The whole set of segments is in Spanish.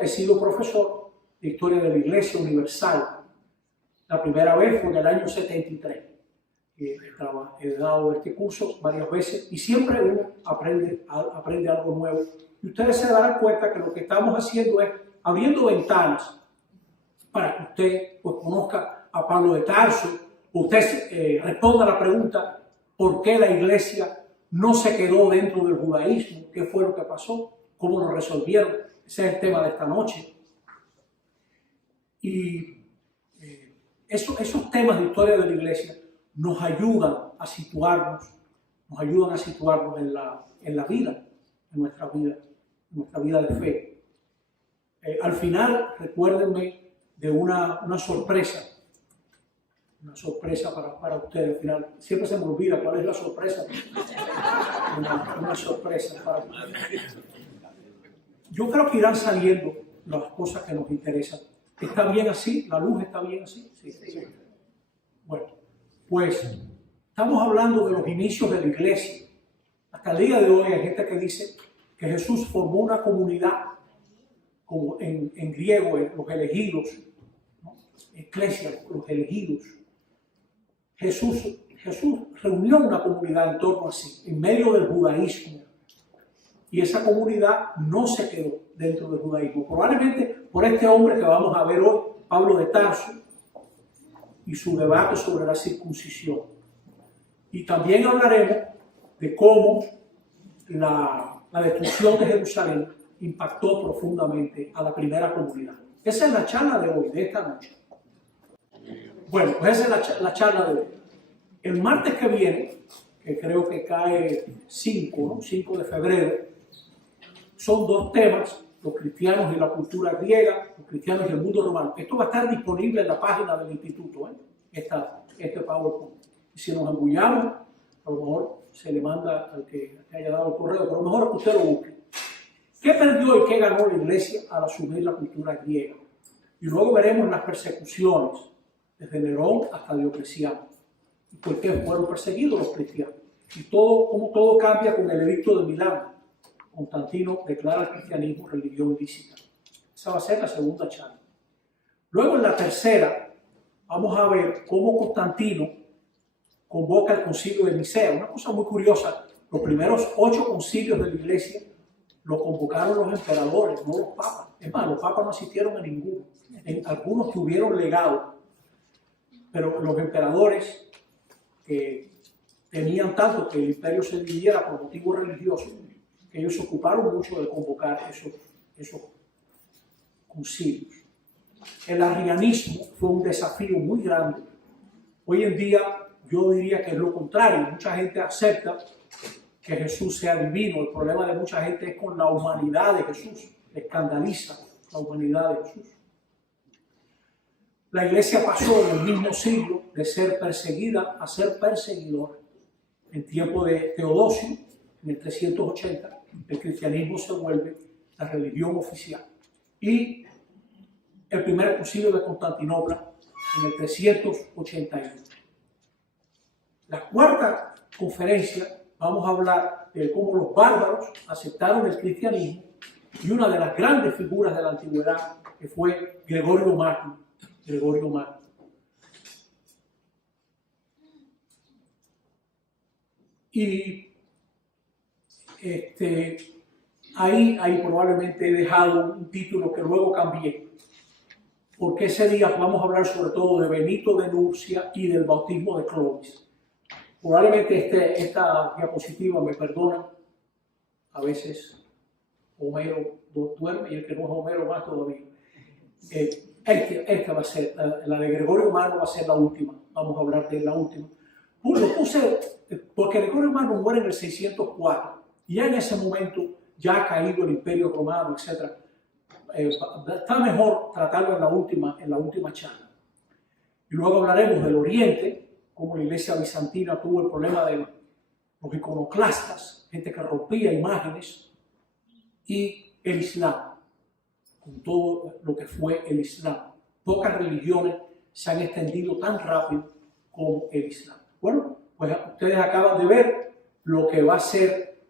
he sido profesor de Historia de la Iglesia Universal. La primera vez fue en el año 73. He dado este curso varias veces y siempre uno aprende algo nuevo. Y ustedes se darán cuenta que lo que estamos haciendo es abriendo ventanas para que usted pues, conozca a Pablo de Tarso. Usted responda a la pregunta: ¿por qué la iglesia no se quedó dentro del judaísmo? ¿Qué fue lo que pasó? ¿Cómo lo resolvieron? Ese es el tema de esta noche. Y esos temas de historia de la iglesia nos ayudan a situarnos en la vida, en nuestra vida de fe. Al final, recuérdenme de una sorpresa para ustedes. Al final, siempre se me olvida cuál es la sorpresa. Una sorpresa para ustedes. Yo creo que irán saliendo las cosas que nos interesan. ¿Está bien así? ¿La luz está bien así? Sí. Bueno, pues estamos hablando de los inicios de la iglesia. Hasta el día de hoy hay gente que dice que Jesús formó una comunidad, como en griego, los elegidos, ¿no? Eclesia, los elegidos. Jesús reunió una comunidad en torno a sí, en medio del judaísmo. Y esa comunidad no se quedó dentro del judaísmo. Probablemente por este hombre que vamos a ver hoy, Pablo de Tarso, y su debate sobre la circuncisión. Y también hablaremos de cómo la destrucción de Jerusalén impactó profundamente a la primera comunidad. Esa es la charla de hoy, de esta noche. Bueno, pues esa es la charla de hoy. El martes que viene, que creo que cae 5 de febrero, son 2 temas: los cristianos y la cultura griega, los cristianos y el mundo romano. Esto va a estar disponible en la página del instituto, este PowerPoint. Y si nos embullamos, a lo mejor se le manda al que haya dado el correo, pero a lo mejor es que usted lo busque. ¿Qué perdió y qué ganó la iglesia al asumir la cultura griega? Y luego veremos las persecuciones, desde Nerón hasta Diocleciano. ¿Y por qué fueron perseguidos los cristianos? Y cómo todo cambia con el edicto de Milán. Constantino declara el cristianismo religión ilícita. Esa va a ser la segunda charla. Luego, en la tercera, vamos a ver cómo Constantino convoca el concilio de Nicea. Una cosa muy curiosa: los primeros 8 concilios de la iglesia los convocaron los emperadores, no los papas. Es más, los papas no asistieron a ninguno. Algunos tuvieron legado, pero los emperadores tenían tanto que el imperio se dividiera por motivos religiosos, que ellos se ocuparon mucho de convocar esos concilios. El arrianismo fue un desafío muy grande. Hoy en día yo diría que es lo contrario. Mucha gente acepta que Jesús sea divino. El problema de mucha gente es con la humanidad de Jesús. Le escandaliza la humanidad de Jesús. La iglesia pasó en el mismo siglo de ser perseguida a ser perseguidora. En tiempo de Teodosio, en el 380, el cristianismo se vuelve la religión oficial. Y el primer concilio de Constantinopla en el 381. La cuarta conferencia vamos a hablar de cómo los bárbaros aceptaron el cristianismo y una de las grandes figuras de la antigüedad, que fue Gregorio Magno. Y ahí probablemente he dejado un título que luego cambié, porque ese día vamos a hablar sobre todo de Benito de Nursia y del bautismo de Clovis. Probablemente esta diapositiva me perdona, a veces Homero duerme y el que no es Homero más todavía. Esta va a ser, la de Gregorio Magno va a ser la última, vamos a hablar de la última. Lo puse porque Gregorio Magno muere en el 604 y ya en ese momento ya ha caído el Imperio Romano, etc. Está mejor tratarlo en la última charla. Y luego hablaremos del Oriente, cómo la iglesia bizantina tuvo el problema de los iconoclastas, gente que rompía imágenes, y el Islam, con todo lo que fue el Islam. Pocas religiones se han extendido tan rápido como el Islam. Bueno, pues ustedes acaban de ver lo que va a ser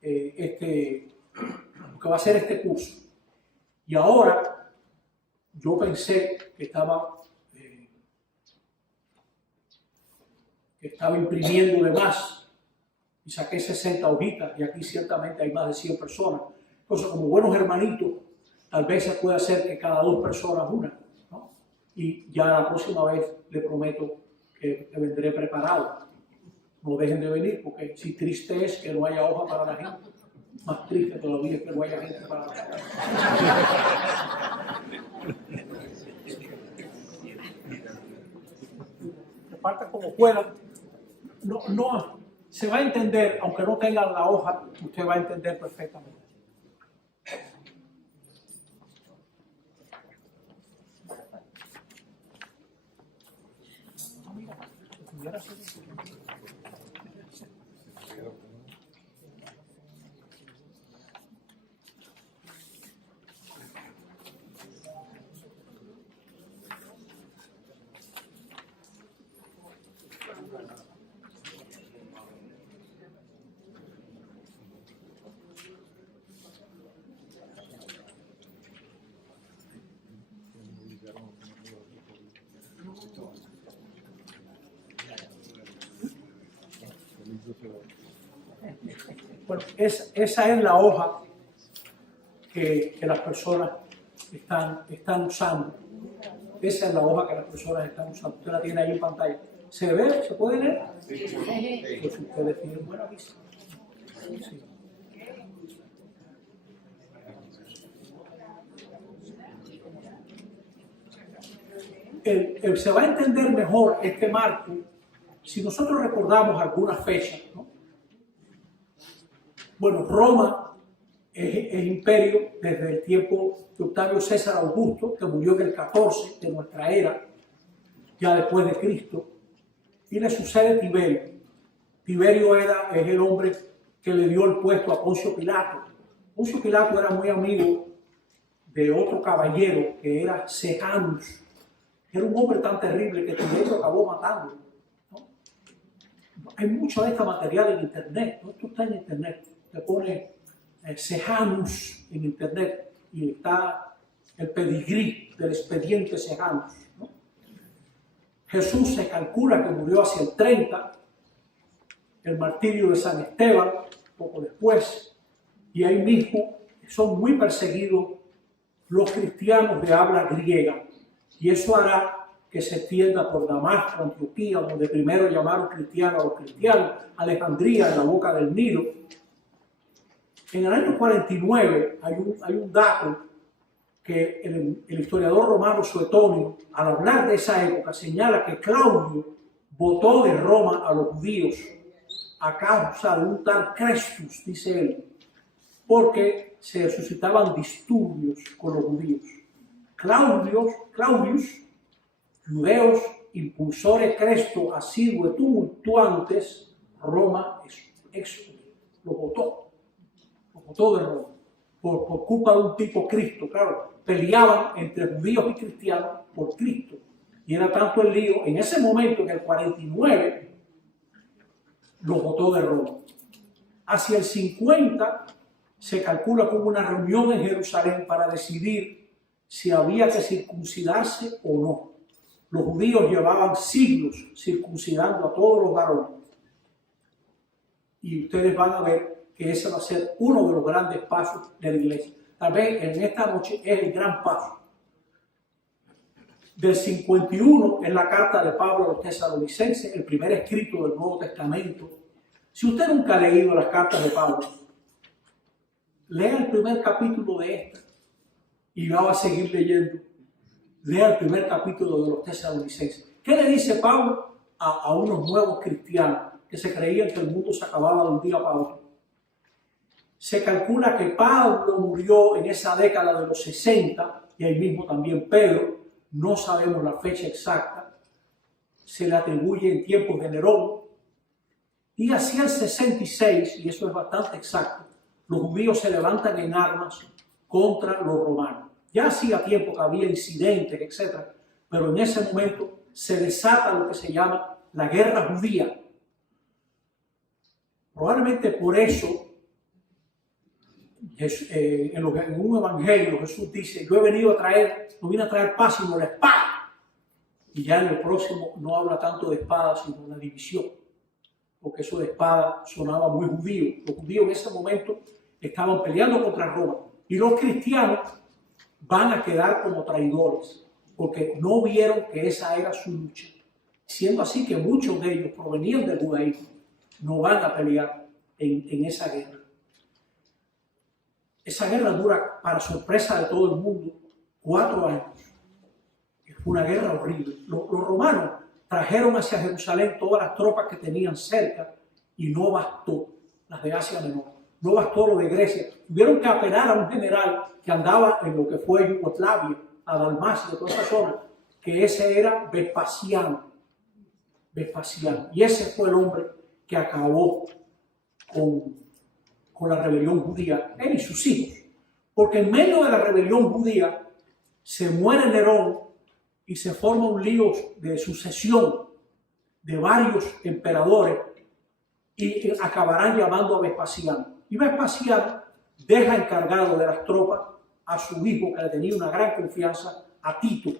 este curso. Y ahora yo pensé que estaba imprimiendo de más y saqué 60 hojitas y aquí ciertamente hay más de 100 personas. Entonces, como buenos hermanitos, tal vez se puede hacer que cada 2 personas una, ¿no? Y ya la próxima vez le prometo que vendré preparado. No dejen de venir, porque si triste es que no haya hoja para la gente, más triste todavía es que no haya gente para la gente. Repartan como puedan. No, se va a entender, aunque no tengan la hoja, usted va a entender perfectamente. Bueno, esa es la hoja que las personas están usando. Esa es la hoja que las personas están usando. Usted la tiene ahí en pantalla. ¿Se ve? ¿Se puede leer? Sí. Pues ustedes tienen buena vista. Sí. Se va a entender mejor este marco si nosotros recordamos algunas fechas, ¿no? Bueno, Roma es imperio desde el tiempo de Octavio César Augusto, que murió en el 14 de nuestra era, ya después de Cristo, y le sucede Tiberio. Tiberio es el hombre que le dio el puesto a Poncio Pilato. Poncio Pilato era muy amigo de otro caballero que era Sejanus. Era un hombre tan terrible que Tiberio acabó matando, ¿no? Hay mucho de este material en internet, ¿no? Esto está en internet. Te pone Sejanus en internet y está el pedigrí del expediente Sejanus, ¿no? Jesús se calcula que murió hacia el 30, el martirio de San Esteban, poco después, y ahí mismo son muy perseguidos los cristianos de habla griega, y eso hará que se extienda por Damasco, Antioquía, donde primero llamaron cristianos a los cristianos, Alejandría, en la boca del Nilo. En el año 49 hay un dato que el historiador romano Suetonio, al hablar de esa época, señala que Claudio votó de Roma a los judíos a causa de un tal Crestus, dice él, porque se suscitaban disturbios con los judíos. Claudius, judeos, impulsores Cresto, asiduos, tumultuantes, Roma lo votó de Roma, por culpa de un tipo Cristo. Claro, peleaban entre judíos y cristianos por Cristo, y era tanto el lío, en ese momento, en el 49, lo votó de Roma. Hacia el 50, se calcula que hubo una reunión en Jerusalén para decidir si había que circuncidarse o no. Los judíos llevaban siglos circuncidando a todos los varones. Y ustedes van a ver que ese va a ser uno de los grandes pasos de la iglesia. Tal vez en esta noche es el gran paso. Del 51 es la carta de Pablo a los Tesalonicenses, el primer escrito del Nuevo Testamento. Si usted nunca ha leído las cartas de Pablo, lea el primer capítulo de esta y va a seguir leyendo. Lea el primer capítulo de los Tesalonicenses. ¿Qué le dice Pablo a unos nuevos cristianos que se creían que el mundo se acababa de un día para otro? Se calcula que Pablo murió en esa década de los 60 y ahí mismo también Pedro. No sabemos la fecha exacta. Se le atribuye en tiempos de Nerón. Y hacia el 66, y eso es bastante exacto, los judíos se levantan en armas contra los romanos. Ya hacía tiempo que había incidentes, etc. Pero en ese momento se desata lo que se llama la guerra judía. Probablemente por eso en un evangelio Jesús dice, yo no vine a traer paz sino la espada. Y ya en el próximo no habla tanto de espada sino de una división, porque eso de espada sonaba muy judío. Los judíos en ese momento estaban peleando contra Roma y los cristianos van a quedar como traidores porque no vieron que esa era su lucha. Siendo así que muchos de ellos provenían del judaísmo, no van a pelear en esa guerra. Esa guerra dura, para sorpresa de todo el mundo, 4 años. Fue una guerra horrible. Los romanos trajeron hacia Jerusalén todas las tropas que tenían cerca y no bastó, las de Asia Menor. No bastó lo de Grecia. Tuvieron que apelar a un general que andaba en lo que fue Yugoslavia, a Dalmacia, toda esa zona, que ese era Vespasiano. Y ese fue el hombre que acabó con la rebelión judía, él y sus hijos. Porque en medio de la rebelión judía se muere Nerón y se forma un lío de sucesión de varios emperadores y acabarán llamando a Vespasiano. Y Vespasiano deja encargado de las tropas a su hijo, que le tenía una gran confianza, a Tito.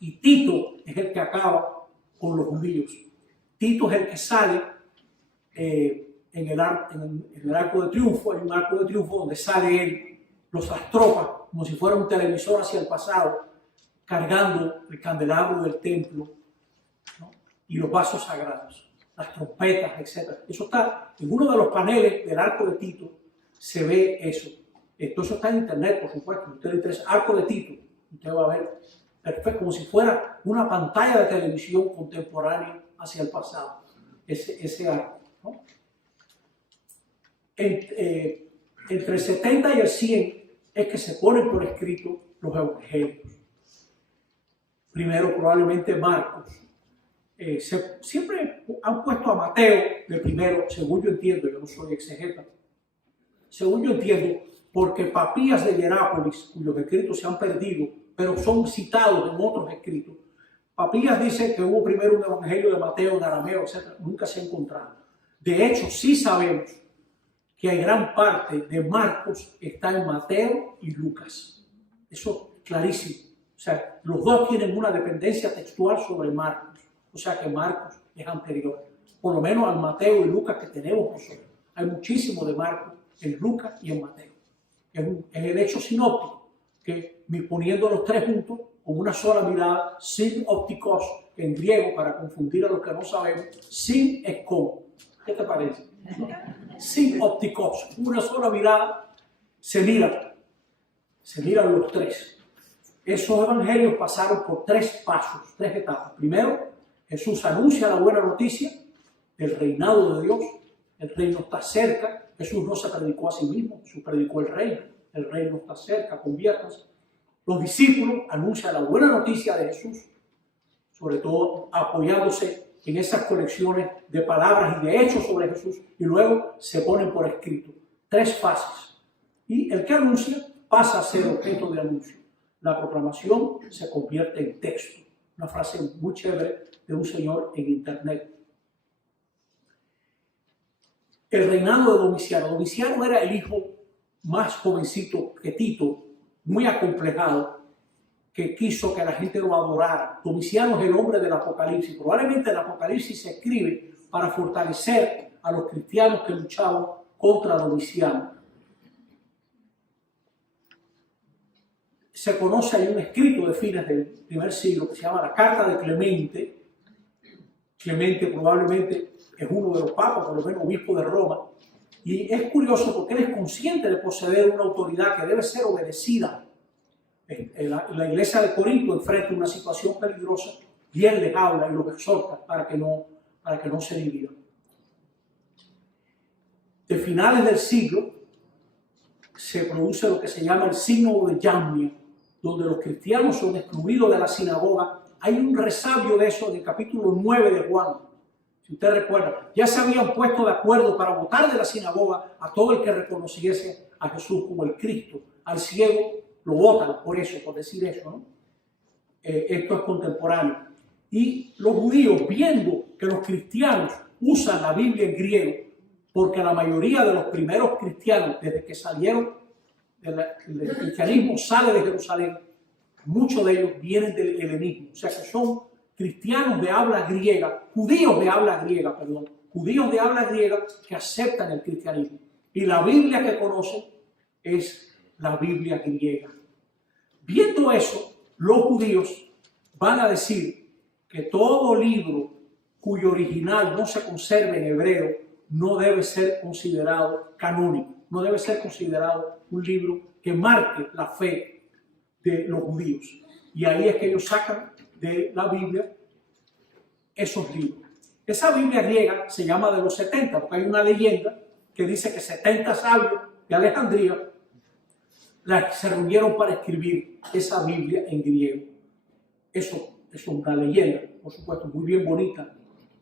Y Tito es el que acaba con los judíos. Tito es el que sale en el arco de triunfo. Hay un arco de triunfo donde sale él, las tropas, como si fuera un televisor hacia el pasado, cargando el candelabro del templo, ¿no? Y los vasos sagrados, las trompetas, etc. Eso está en uno de los paneles del arco de Tito, se ve eso. Todo eso está en internet, por supuesto. Si usted le interesa, arco de Tito, usted va a ver perfecto, como si fuera una pantalla de televisión contemporánea hacia el pasado, ese arco, ¿no? Entre el 70 y el 100 es que se ponen por escrito los evangelios. Primero, probablemente Marcos. Siempre han puesto a Mateo de primero, según yo entiendo, yo no soy exegeta, según yo entiendo, porque Papías de Hierápolis, cuyos escritos se han perdido, pero son citados en otros escritos. Papías dice que hubo primero un evangelio de Mateo, de arameo, etc. Nunca se ha encontrado. De hecho, sí sabemos que hay gran parte de Marcos está en Mateo y Lucas. Eso es clarísimo. O sea, los dos tienen una dependencia textual sobre Marcos. O sea que Marcos es anterior. Por lo menos al Mateo y Lucas que tenemos nosotros. Hay muchísimo de Marcos en Lucas y en Mateo. Es el hecho sinóptico, que poniendo los tres juntos, con una sola mirada, sin ópticos, en griego, para confundir a los que no sabemos, sin escom. ¿Qué te parece? Sin ópticos, una sola mirada, se miran los tres. Esos evangelios pasaron por 3 pasos, 3 etapas. Primero, Jesús anuncia la buena noticia del reinado de Dios. El reino está cerca. Jesús no se predicó a sí mismo, Jesús predicó el reino. El reino está cerca, conviértanse. Los discípulos anuncian la buena noticia de Jesús, sobre todo apoyándose en esas colecciones de palabras y de hechos sobre Jesús, y luego se ponen por escrito. 3 fases. Y el que anuncia pasa a ser objeto de anuncio. La proclamación se convierte en texto. Una frase muy chévere de un señor en internet. El reinado de Domiciano. Domiciano era el hijo más jovencito que Tito, muy acomplejado, que quiso que la gente lo adorara. Domiciano es el hombre del Apocalipsis. Probablemente el Apocalipsis se escribe para fortalecer a los cristianos que luchaban contra Domiciano. Se conoce, hay un escrito de fines del primer siglo que se llama la Carta de Clemente. Clemente probablemente es uno de los papas, por lo menos obispo de Roma. Y es curioso porque él es consciente de poseer una autoridad que debe ser obedecida. La iglesia de Corinto enfrenta una situación peligrosa y él les habla y los exhorta para que no se dividan. De finales del siglo se produce lo que se llama el sínodo de Jamnia, donde los cristianos son excluidos de la sinagoga. Hay un resabio de eso en el capítulo 9 de Juan. Si usted recuerda, ya se habían puesto de acuerdo para votar de la sinagoga a todo el que reconociese a Jesús como el Cristo. Al ciego lo votan por eso, por decir eso, ¿no? Esto es contemporáneo. Y los judíos, viendo que los cristianos usan la Biblia en griego, porque la mayoría de los primeros cristianos, desde que salieron del cristianismo, sale de Jerusalén, muchos de ellos vienen del helenismo, o sea que son cristianos de habla griega, judíos de habla griega, que aceptan el cristianismo. Y la Biblia que conocen es la Biblia griega. Viendo eso, los judíos van a decir que todo libro cuyo original no se conserve en hebreo no debe ser considerado canónico, no debe ser considerado un libro que marque la fe de los judíos. Y ahí es que ellos sacan de la Biblia esos libros. Esa Biblia griega se llama de los 70, porque hay una leyenda que dice que 70 sabios de Alejandría se reunieron para escribir esa Biblia en griego. Eso es una leyenda, por supuesto, muy bien bonita.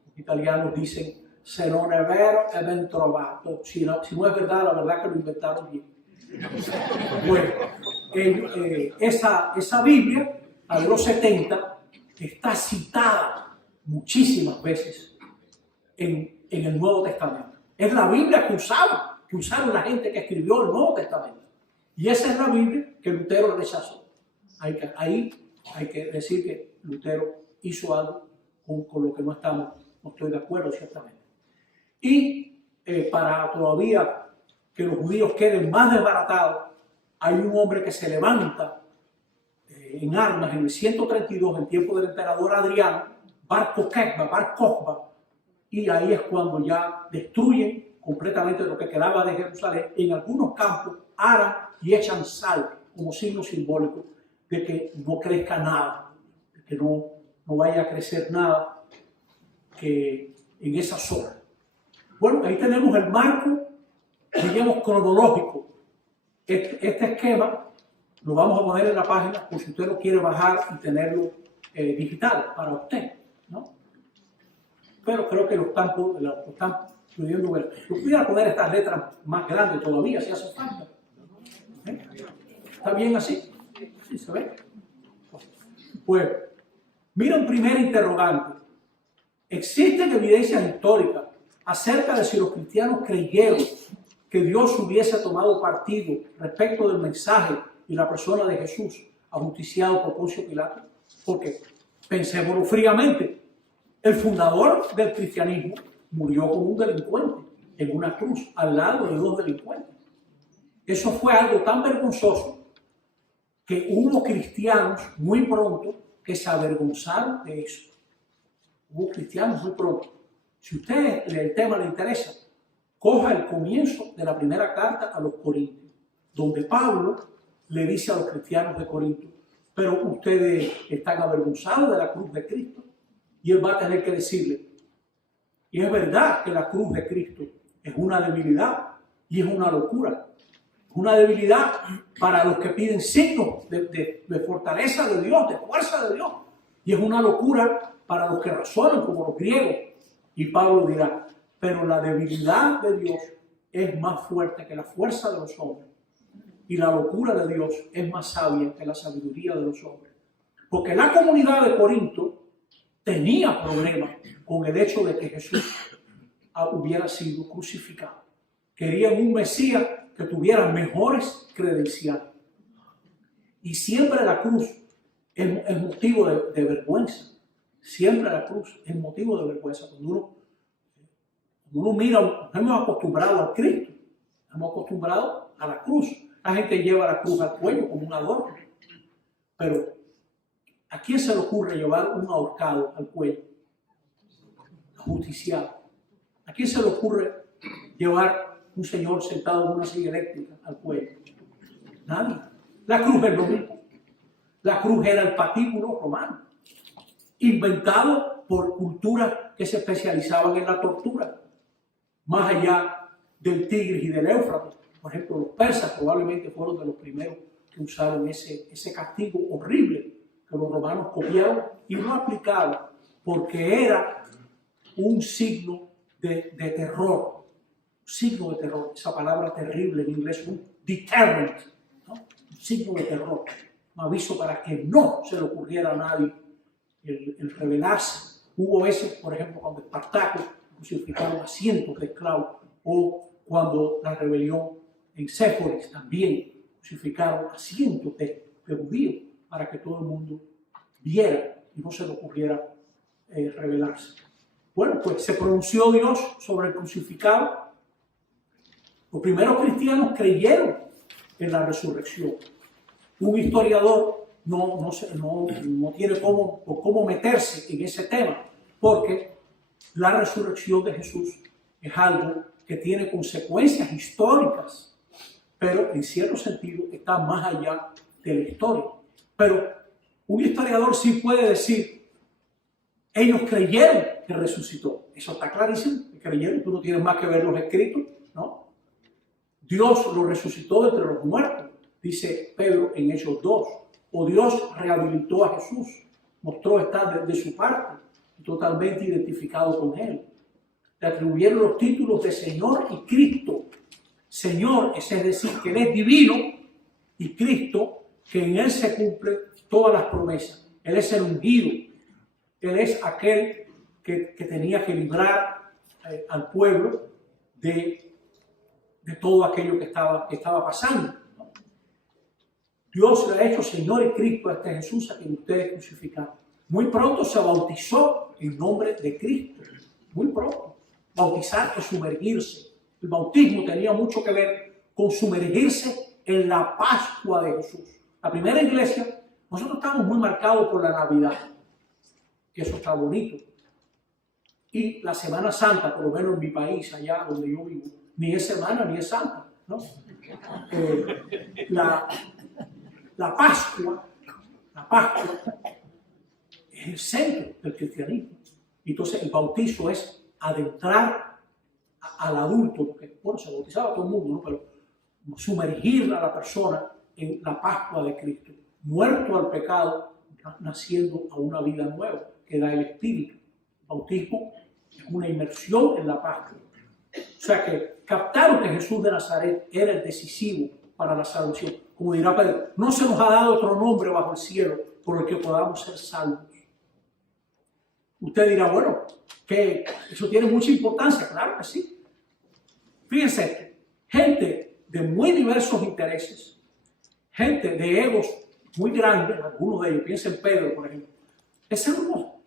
Los italianos dicen se non è vero è ben trovato. Si no es verdad, la verdad que lo inventaron bien. Bueno, esa Biblia, la de los 70, está citada muchísimas veces en el Nuevo Testamento. Es la Biblia que usaron la gente que escribió el Nuevo Testamento. Y esa es la Biblia que Lutero rechazó. Ahí hay que decir que Lutero hizo algo con lo que no estoy de acuerdo ciertamente. Y para todavía que los judíos queden más desbaratados, hay un hombre que se levanta en armas en el 132, en tiempo del emperador Adriano, Bar Kokhba, y ahí es cuando ya destruyen completamente lo que quedaba de Jerusalén. En algunos campos aran y echan sal como signo simbólico de que no crezca nada, de que no vaya a crecer nada que en esa zona. Bueno, ahí tenemos el marco, digamos, cronológico. Este esquema lo vamos a poner en la página por si usted lo quiere bajar y tenerlo digital para usted, ¿no? Pero creo que lo están pudiendo ver. Yo pudiera poner estas letras más grandes todavía, si hace falta. ¿Está bien así? ¿Sí se ve? Pues, mira un primer interrogante. ¿Existen evidencias históricas acerca de si los cristianos creyeron que Dios hubiese tomado partido respecto del mensaje y la persona de Jesús ajusticiado por Poncio Pilato? Porque pensémoslo fríamente, el fundador del cristianismo murió como un delincuente en una cruz al lado de dos delincuentes. Eso fue algo tan vergonzoso que hubo cristianos muy pronto que se avergonzaron de eso. Hubo cristianos muy pronto. Si usted el tema le interesa, coja el comienzo de la primera carta a los Corintios, donde Pablo le dice a los cristianos de Corinto, pero ustedes están avergonzados de la cruz de Cristo. Y él va a tener que decirle, y es verdad que la cruz de Cristo es una debilidad y es una locura. Una debilidad para los que piden signos de fortaleza de Dios, de fuerza de Dios. Y es una locura para los que razonan como los griegos. Y Pablo dirá, pero la debilidad de Dios es más fuerte que la fuerza de los hombres. Y la locura de Dios es más sabia que la sabiduría de los hombres. Porque la comunidad de Corinto tenía problemas con el hecho de que Jesús hubiera sido crucificado. Querían un Mesías que tuviera mejores credenciales. Y siempre la cruz es motivo de vergüenza. Siempre la cruz es motivo de vergüenza. Cuando uno mira, nos hemos acostumbrado al Cristo, nos hemos acostumbrado a la cruz. La gente lleva la cruz al cuello como un adorno. Pero ¿a quién se le ocurre llevar un ahorcado al cuello? Ajusticiado. ¿A quién se le ocurre llevar un señor sentado en una silla eléctrica al cuello? Nadie. La cruz es lo mismo. La cruz era el patíbulo romano, inventado por culturas que se especializaban en la tortura. Más allá del Tigris y del Éufrates, por ejemplo, los persas probablemente fueron de los primeros que usaron ese castigo horrible que los romanos copiaron y no aplicaron, porque era un signo de terror. Signo de terror, esa palabra terrible en inglés, un deterrent, ¿no? Un signo de terror, un aviso para que no se le ocurriera a nadie el rebelarse. Hubo veces, por ejemplo, cuando Espartaco crucificaron a cientos de esclavos o cuando la rebelión en Séforis también crucificaron a cientos de judíos para que todo el mundo viera y no se le ocurriera rebelarse. Bueno, pues se pronunció Dios sobre el crucificado. Los primeros cristianos creyeron en la resurrección. Un historiador no tiene cómo meterse en ese tema, porque la resurrección de Jesús es algo que tiene consecuencias históricas, pero en cierto sentido está más allá de la historia. Pero un historiador sí puede decir, ellos creyeron que resucitó. Eso está clarísimo, que creyeron. Tú no tienes más que ver los escritos, ¿no? Dios lo resucitó de entre los muertos, dice Pedro en Hechos 2. O Dios rehabilitó a Jesús, mostró estar de su parte, totalmente identificado con él. Le atribuyeron los títulos de Señor y Cristo. Señor, es decir, que Él es divino, y Cristo, que en Él se cumplen todas las promesas. Él es el ungido. Él es aquel que tenía que librar al pueblo de todo aquello que estaba pasando. Dios le ha hecho Señor y Cristo a este Jesús a quien ustedes crucificaron. Muy pronto se bautizó en nombre de Cristo. Muy pronto. Bautizar es sumergirse. El bautismo tenía mucho que ver con sumergirse en la Pascua de Jesús. La primera iglesia, nosotros estamos muy marcados por la Navidad, que eso está bonito. Y la Semana Santa, por lo menos en mi país, allá donde yo vivo, ni es semana ni es santa, ¿no? La Pascua es el centro del cristianismo. Entonces el bautizo es adentrar al adulto, porque bueno, se bautizaba todo el mundo, ¿no? Pero sumergir a la persona en la Pascua de Cristo, muerto al pecado, naciendo a una vida nueva que da el Espíritu. El bautismo es una inmersión en la Pascua. O sea que captaron que Jesús de Nazaret era el decisivo para la salvación. Como dirá Pedro, no se nos ha dado otro nombre bajo el cielo por el que podamos ser salvos. Usted dirá, bueno, que eso tiene mucha importancia. Claro que sí. Fíjense esto, gente de muy diversos intereses, gente de egos muy grandes, algunos de ellos, piensen en Pedro, por ejemplo, ese grupo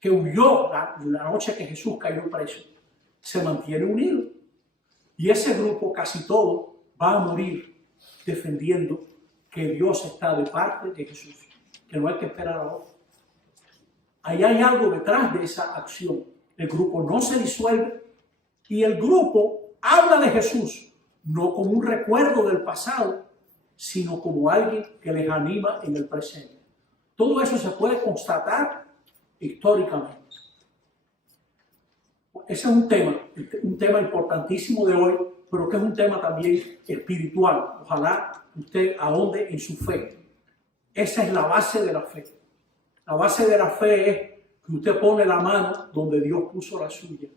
que huyó la noche que Jesús cayó preso, se mantiene unido. Y ese grupo, casi todo, va a morir defendiendo que Dios está de parte de Jesús, que no hay que esperar a otro. Ahí hay algo detrás de esa acción. El grupo no se disuelve y el grupo habla de Jesús no como un recuerdo del pasado, sino como alguien que les anima en el presente. Todo eso se puede constatar históricamente. Ese es un tema importantísimo de hoy, pero que es un tema también espiritual. Ojalá usted ahonde en su fe. Esa es la base de la fe. La base de la fe es que usted pone la mano donde Dios puso la suya.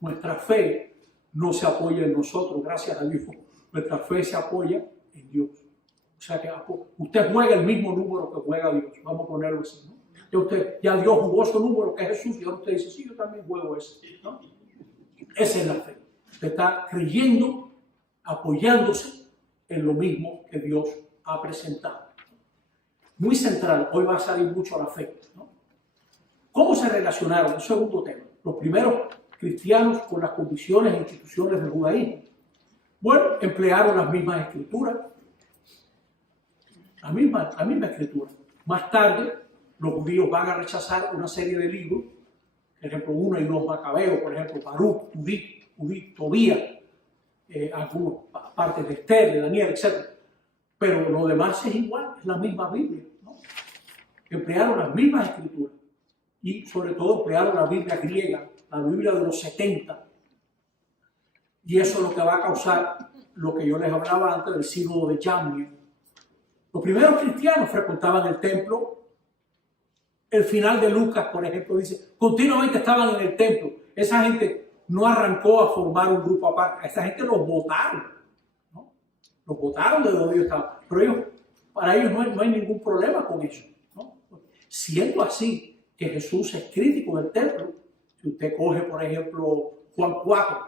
Nuestra fe no se apoya en nosotros, gracias a Dios. Nuestra fe se apoya en Dios. O sea que usted juega el mismo número que juega Dios. Vamos a ponerlo así, ¿no? Ya Dios jugó su número, que es Jesús, y ahora usted dice, sí, yo también juego ese, ¿no? Esa es la fe. Usted está creyendo, apoyándose en lo mismo que Dios ha presentado. Muy central, hoy va a salir mucho la fe, ¿no? ¿Cómo se relacionaron? El segundo tema. Los primeros cristianos con las condiciones e instituciones del judaísmo. Bueno, emplearon las mismas escrituras. La misma escritura. Más tarde, los judíos van a rechazar una serie de libros, por ejemplo, 1 y 2 Macabeos, por ejemplo, Baruch, Judith, Tobías, algunas partes de Esther, de Daniel, etc. Pero lo demás es igual, es la misma Biblia, ¿no? Emplearon las mismas escrituras y sobre todo emplearon la Biblia griega, la Biblia de los 70. Y eso es lo que va a causar lo que yo les hablaba antes del sínodo de Jamnia. Los primeros cristianos frecuentaban el templo. El final de Lucas, por ejemplo, dice, continuamente estaban en el templo. Esa gente no arrancó a formar un grupo aparte. A esa gente los botaron, ¿no? Los botaron de donde ellos estaban. Pero para ellos no hay ningún problema con eso, ¿no? Siendo así que Jesús es crítico del templo, si usted coge, por ejemplo, Juan 4,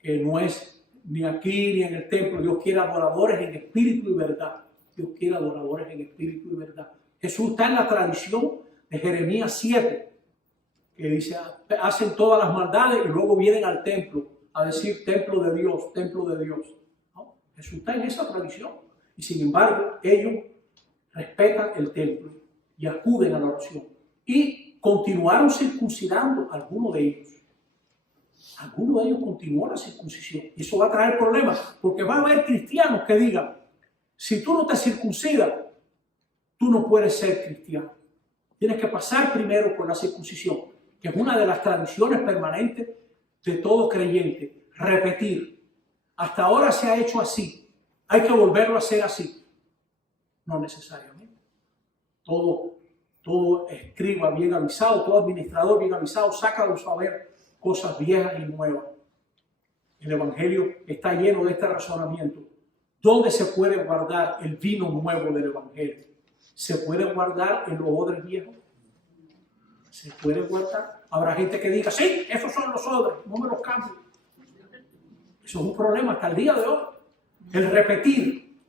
que no es ni aquí ni en el templo. Dios quiere adoradores en espíritu y verdad. Dios quiere adoradores en espíritu y verdad. Jesús está en la tradición de Jeremías 7, que dice, hacen todas las maldades y luego vienen al templo a decir templo de Dios, templo de Dios. ¿No? Jesús está en esa tradición y sin embargo ellos respetan el templo y acuden a la oración. Y continuaron circuncidando a algunos de ellos. Algunos de ellos continuó la circuncisión. Y eso va a traer problemas, porque va a haber cristianos que digan, si tú no te circuncidas, tú no puedes ser cristiano. Tienes que pasar primero por la circuncisión, que es una de las tradiciones permanentes de todo creyente. Repetir. Hasta ahora se ha hecho así. Hay que volverlo a hacer así. No necesariamente. Todo escriba bien avisado, todo administrador bien avisado, saca de su haber cosas viejas y nuevas. El Evangelio está lleno de este razonamiento. ¿Dónde se puede guardar el vino nuevo del Evangelio? ¿Se puede guardar en los odres viejos? ¿Se puede guardar? Habrá gente que diga, sí, esos son los odres, no me los cambio. Eso es un problema hasta el día de hoy. El repetir,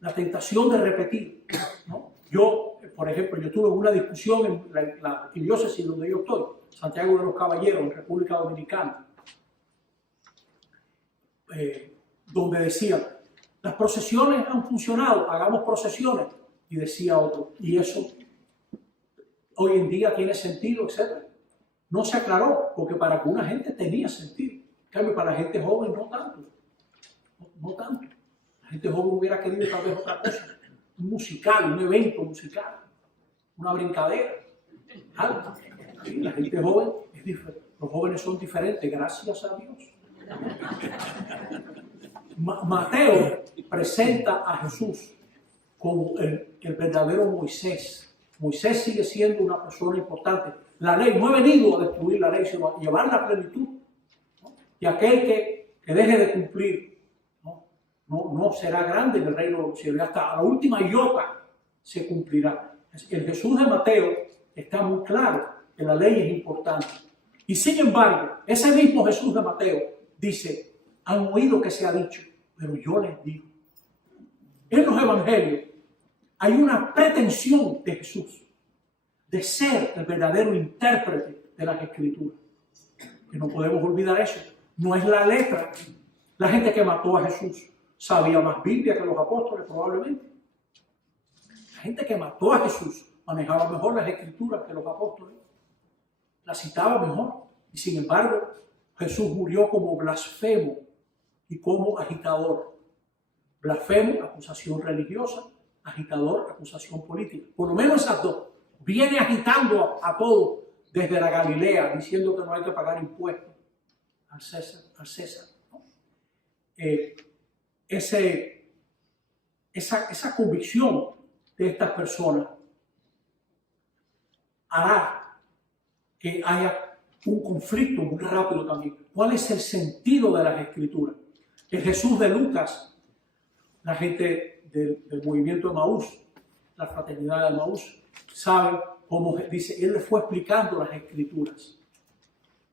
la tentación de repetir, ¿no? Yo, por ejemplo, yo tuve una discusión en la arquidiócesis donde yo estoy, Santiago de los Caballeros, en República Dominicana, donde decían, las procesiones han funcionado, hagamos procesiones. Y decía otro, y eso hoy en día tiene sentido, etc. No se aclaró, porque para alguna gente tenía sentido. En cambio, para la gente joven no tanto. No tanto. La gente joven hubiera querido tal vez otra cosa. Un musical, un evento musical, una brincadera, algo. Sí, la gente joven es diferente. Los jóvenes son diferentes, gracias a Dios. Mateo presenta a Jesús como el verdadero Moisés. Moisés sigue siendo una persona importante. La ley no ha venido a destruir la ley, sino a llevarla a plenitud. ¿No? Y aquel que deje de cumplir no será grande en el reino de los cielos. Hasta la última iota se cumplirá. El Jesús de Mateo está muy claro que la ley es importante. Y sin embargo, ese mismo Jesús de Mateo dice, han oído que se ha dicho, pero yo les digo. En los evangelios hay una pretensión de Jesús de ser el verdadero intérprete de las escrituras. Que no podemos olvidar eso. No es la letra. La gente que mató a Jesús sabía más Biblia que los apóstoles probablemente. La gente que mató a Jesús manejaba mejor las escrituras que los apóstoles. Las citaba mejor. Y sin embargo, Jesús murió como blasfemo y como agitador. Blasfemo, acusación religiosa; agitador, acusación política. Por lo menos esas dos. Viene agitando a todos desde la Galilea, diciendo que no hay que pagar impuestos al César. ¿No? Esa convicción de estas personas hará que haya un conflicto muy rápido también. ¿Cuál es el sentido de las escrituras? El Jesús de Lucas, la gente del movimiento de Emaús, la fraternidad de Emaús, sabe cómo dice, él le fue explicando las escrituras,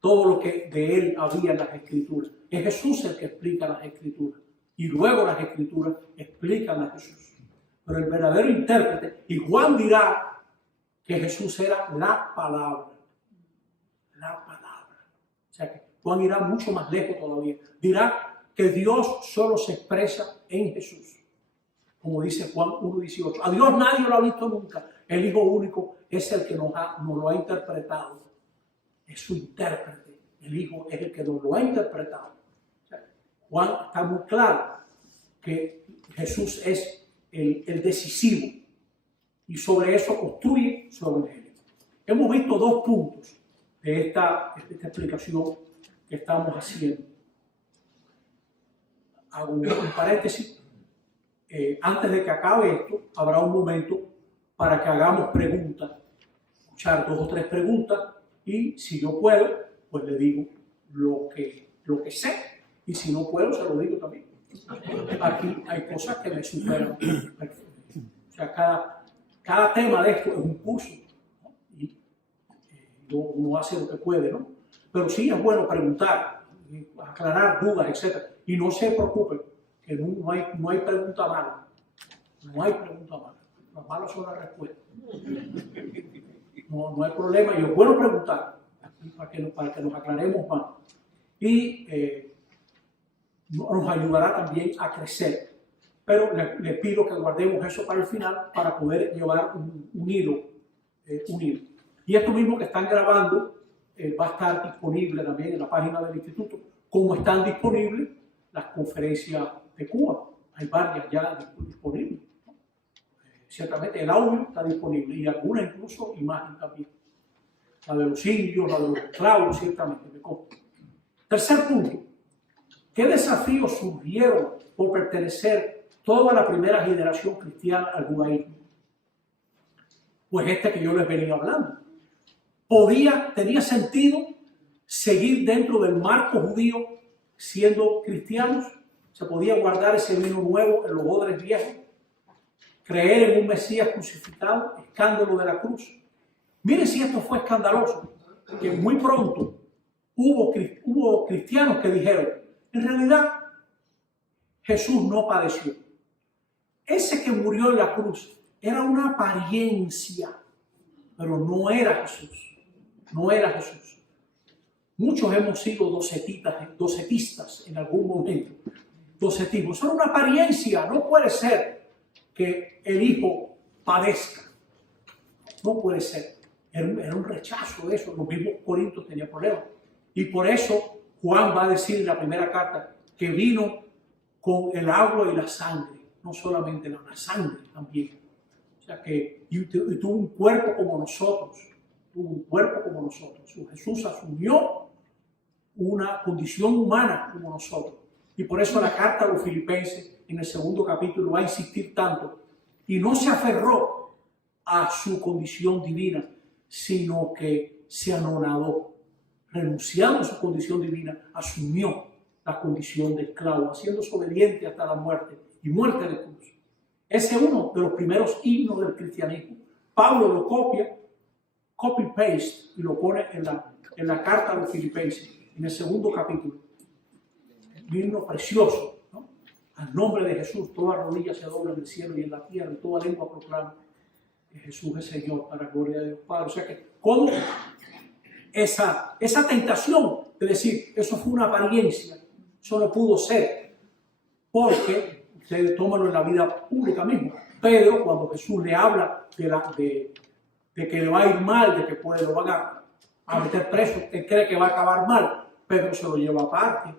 todo lo que de él había en las escrituras. Es Jesús el que explica las escrituras y luego las escrituras explican a Jesús. Pero el verdadero intérprete, y Juan dirá que Jesús era la palabra. La palabra. O sea que Juan irá mucho más lejos todavía. Dirá que Dios solo se expresa en Jesús. Como dice Juan 1:18. A Dios nadie lo ha visto nunca. El Hijo único es el que nos lo ha interpretado. Es su intérprete. El Hijo es el que nos lo ha interpretado. O sea, Juan está muy claro que Jesús es el decisivo. Y sobre eso construye su evangelio. Hemos visto dos puntos de esta explicación que estamos haciendo. Hago un paréntesis. Antes de que acabe esto, habrá un momento para que hagamos preguntas, escuchar 2 o 3 preguntas, y si yo puedo, pues le digo lo que sé, y si no puedo, se lo digo también. Aquí hay cosas que me superan. O sea, cada tema de esto es un curso, ¿no? Y uno hace lo que puede, ¿no? Pero sí es bueno preguntar. aclarar dudas, etc. Y no se preocupen, que no hay pregunta mala. No hay pregunta mala. Las malas son las respuestas. No hay problema. Y es bueno preguntar para que nos aclaremos más. Y nos ayudará también a crecer. Pero les pido que guardemos eso para el final para poder llevar un hilo. Y esto mismo que están grabando va a estar disponible también en la página del instituto, como están disponibles las conferencias de Cuba. Hay varias ya disponibles. Ciertamente el audio está disponible y algunas incluso imagen también. La de los indios, la de los esclavos, ciertamente. Tercer punto. ¿Qué desafíos surgieron por pertenecer toda la primera generación cristiana al judaísmo? Pues que yo les venía hablando. Tenía sentido seguir dentro del marco judío siendo cristianos. Se podía guardar ese vino nuevo en los odres viejos. Creer en un Mesías crucificado, escándalo de la cruz. Miren si esto fue escandaloso, que muy pronto hubo cristianos que dijeron, en realidad Jesús no padeció. Ese que murió en la cruz era una apariencia, pero no era Jesús. No era Jesús. Muchos hemos sido docetistas en algún momento. Docetismo, eso era una apariencia, no puede ser que el Hijo padezca. No puede ser. Era un rechazo de eso. Los mismos Corintios tenían problemas. Y por eso Juan va a decir en la primera carta que vino con el agua y la sangre. No solamente la sangre también. O sea que y tuvo un cuerpo como nosotros. Tuvo un cuerpo como nosotros. Jesús asumió una condición humana como nosotros. Y por eso la carta a los filipenses en el 2 capítulo va a insistir tanto. Y no se aferró a su condición divina, sino que se anonadó. Renunciando a su condición divina, asumió la condición de esclavo, haciéndose obediente hasta la muerte y muerte de cruz. Ese es uno de los primeros himnos del cristianismo. Pablo lo copia, copy-paste, y lo pone en la carta a los filipenses, en el 2 capítulo. Un himno precioso, ¿no? Al nombre de Jesús, toda rodilla se dobla en el cielo y en la tierra, y toda lengua proclama que Jesús es Señor, para la gloria de Dios Padre. O sea que, ¿cómo esa tentación de decir, eso fue una apariencia, eso no pudo ser, porque ustedes tómanlo en la vida pública misma. Pedro, cuando Jesús le habla de que le va a ir mal, de que lo van a meter preso, él cree que va a acabar mal, Pedro se lo lleva aparte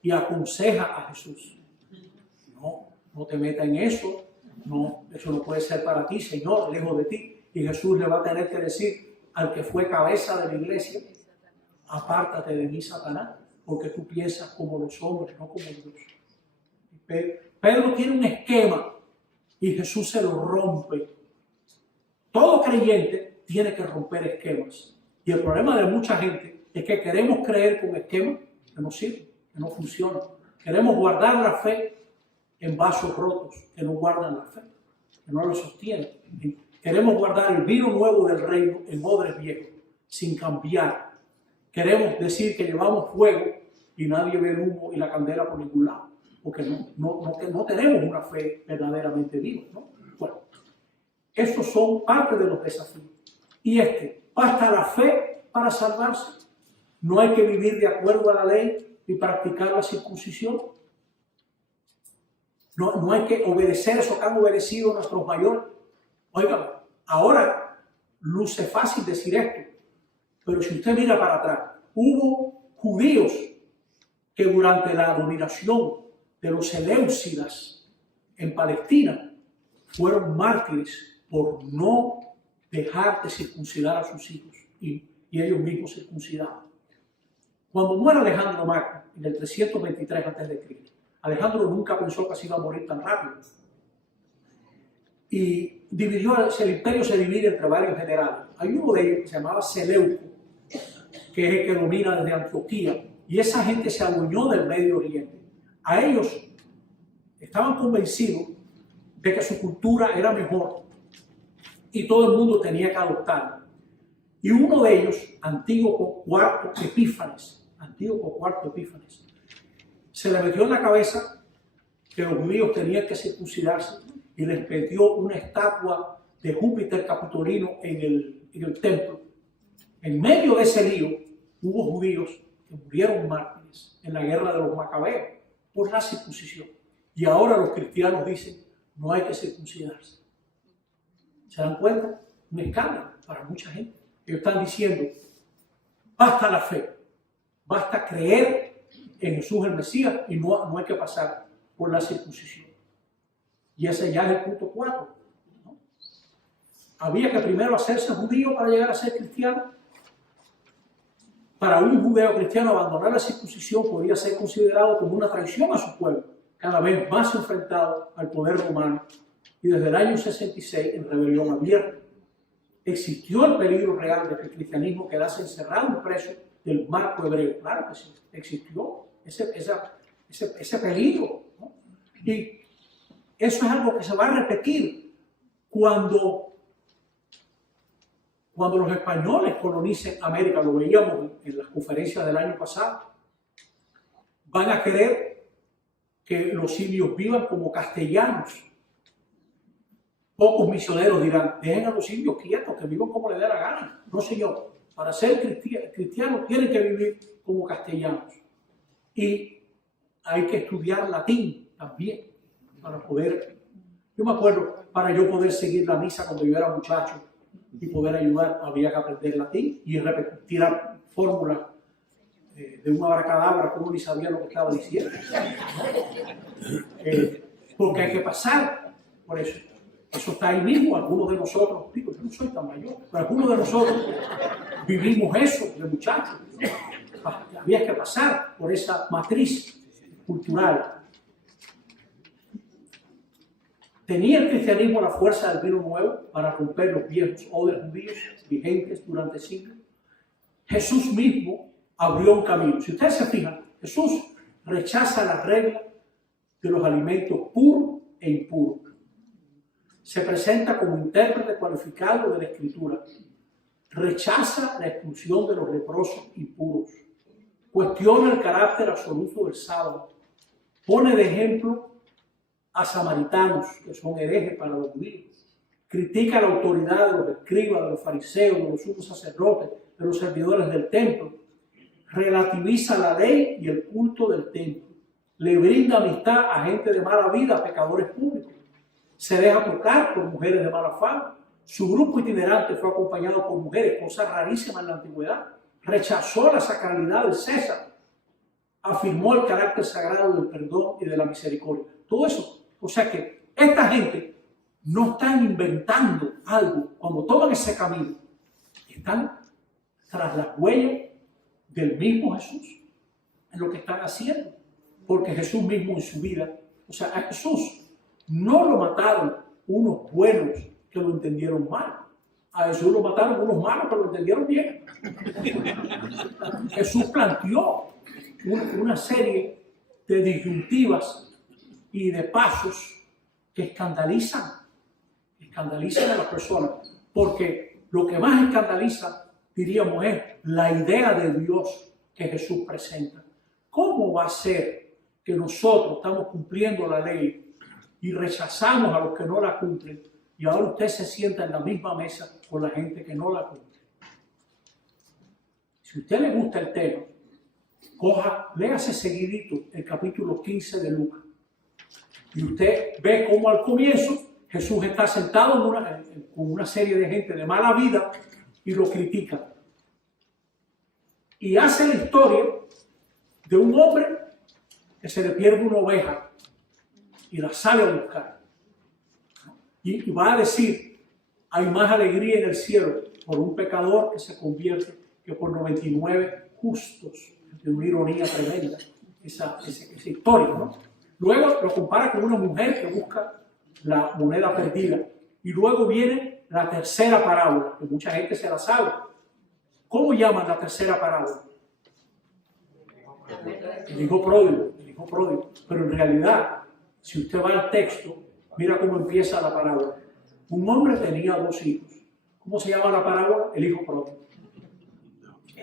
y aconseja a Jesús. No te metas en eso, eso no puede ser para ti, Señor, lejos de ti. Y Jesús le va a tener que decir al que fue cabeza de la iglesia, apártate de mí, Satanás, porque tú piensas como los hombres, no como Dios. Pedro tiene un esquema y Jesús se lo rompe. Todo creyente tiene que romper esquemas. Y el problema de mucha gente es que queremos creer con esquemas que no sirven, que no funcionan. Queremos guardar la fe en vasos rotos, que no guardan la fe, que no lo sostienen. Queremos guardar el vino nuevo del reino en odres viejos, sin cambiar. Queremos decir que llevamos fuego y nadie ve el humo y la candela por ningún lado, porque no tenemos una fe verdaderamente viva, ¿no? Bueno, estos son parte de los desafíos. Y basta la fe para salvarse. No hay que vivir de acuerdo a la ley y practicar la circuncisión. No hay que obedecer eso que han obedecido nuestros mayores. Oigan, ahora luce fácil decir esto, pero si usted mira para atrás, hubo judíos que durante la dominación de los seleucidas en Palestina fueron mártires por no dejar de circuncidar a sus hijos y ellos mismos circuncidaban. Cuando muere Alejandro Magno en el 323 a.C., Alejandro nunca pensó que se iba a morir tan rápido. Y el imperio se divide entre varios generales. Hay uno de ellos que se llamaba Seleuco, que es el que domina desde Antioquía, y esa gente se adueñó del Medio Oriente. A ellos estaban convencidos de que su cultura era mejor y todo el mundo tenía que adoptarla. Y uno de ellos, Antíoco IV Epífanes, Antíoco IV Epífanes, se le metió en la cabeza que los judíos tenían que circuncidarse y les metió una estatua de Júpiter Capitolino en el templo. En medio de ese lío hubo judíos que murieron mártires en la guerra de los Macabeos por la circuncisión. Y ahora los cristianos dicen, no hay que circuncidarse. ¿Se dan cuenta? Un escándalo para mucha gente. Ellos están diciendo, basta la fe, basta creer en Jesús el Mesías y no hay que pasar por la circuncisión. Y ese ya es el punto 4. ¿No? Había que primero hacerse judío para llegar a ser cristiano. Para un judeo cristiano abandonar la circuncisión podría ser considerado como una traición a su pueblo, cada vez más enfrentado al poder romano y desde el año 66 en rebelión abierta. Existió el peligro real de que el cristianismo quedase encerrado y preso del marco hebreo. Claro que sí, existió ese peligro, ¿no? Y eso es algo que se va a repetir cuando los españoles colonicen América. Lo veíamos en las conferencias del año pasado. Van a querer que los indios vivan como castellanos. Pocos misioneros dirán, dejen a los indios quietos, que vivan como les dé la gana. No, señor, para ser cristianos tienen que vivir como castellanos. Y hay que estudiar latín también, para poder, yo me acuerdo, para yo poder seguir la misa cuando yo era muchacho y poder ayudar, había que aprender latín y tirar fórmulas de una abracadabra que uno ni sabía lo que estaba diciendo. Porque hay que pasar por eso. Eso está ahí mismo. Algunos de nosotros, digo, yo no soy tan mayor, pero algunos de nosotros vivimos eso de muchachos. Había que pasar por esa matriz cultural. ¿Tenía el cristianismo la fuerza del vino nuevo para romper los viejos odres judíos vigentes durante siglos? Jesús mismo abrió un camino. Si ustedes se fijan, Jesús rechaza la regla de los alimentos puros e impuros. Se presenta como intérprete cualificado de la Escritura. Rechaza la expulsión de los leprosos impuros. Cuestiona el carácter absoluto del sábado. Pone de ejemplo a samaritanos, que son herejes para los judíos. Critica la autoridad de los escribas, de los fariseos, de los sumos sacerdotes, de los servidores del templo. Relativiza la ley y el culto del templo. Le brinda amistad a gente de mala vida, a pecadores públicos. Se deja tocar por mujeres de mala fama. Su grupo itinerante fue acompañado por mujeres, cosa rarísima en la antigüedad. Rechazó la sacralidad del César. Afirmó el carácter sagrado del perdón y de la misericordia. Todo eso. O sea que esta gente no están inventando algo. Cuando toman ese camino, están tras las huellas del mismo Jesús. En lo que están haciendo. Porque Jesús mismo en su vida, o sea, a Jesús no lo mataron unos buenos que lo entendieron mal. A Jesús lo mataron unos malos que lo entendieron bien. Jesús planteó una serie de disyuntivas y de pasos que escandalizan a las personas. Porque lo que más escandaliza, diríamos, es la idea de Dios que Jesús presenta. ¿Cómo va a ser que nosotros estamos cumpliendo la ley y rechazamos a los que no la cumplen, y ahora usted se sienta en la misma mesa con la gente que no la cumple? Si a usted le gusta el tema, léase seguidito el capítulo 15 de Lucas, y usted ve cómo al comienzo Jesús está sentado con una serie de gente de mala vida y lo critica. Y hace la historia de un hombre que se le pierde una oveja y la sale a buscar. Y va a decir, hay más alegría en el cielo por un pecador que se convierte que por 99 justos. De una ironía tremenda esa historia, ¿no? Luego lo compara con una mujer que busca la moneda perdida. Y luego viene la tercera parábola, que mucha gente se la sabe. ¿Cómo llaman la tercera parábola? El hijo pródigo, el hijo pródigo. Pero en realidad, si usted va al texto, mira cómo empieza la parábola. Un hombre tenía 2 hijos. ¿Cómo se llama la parábola? El hijo pródigo.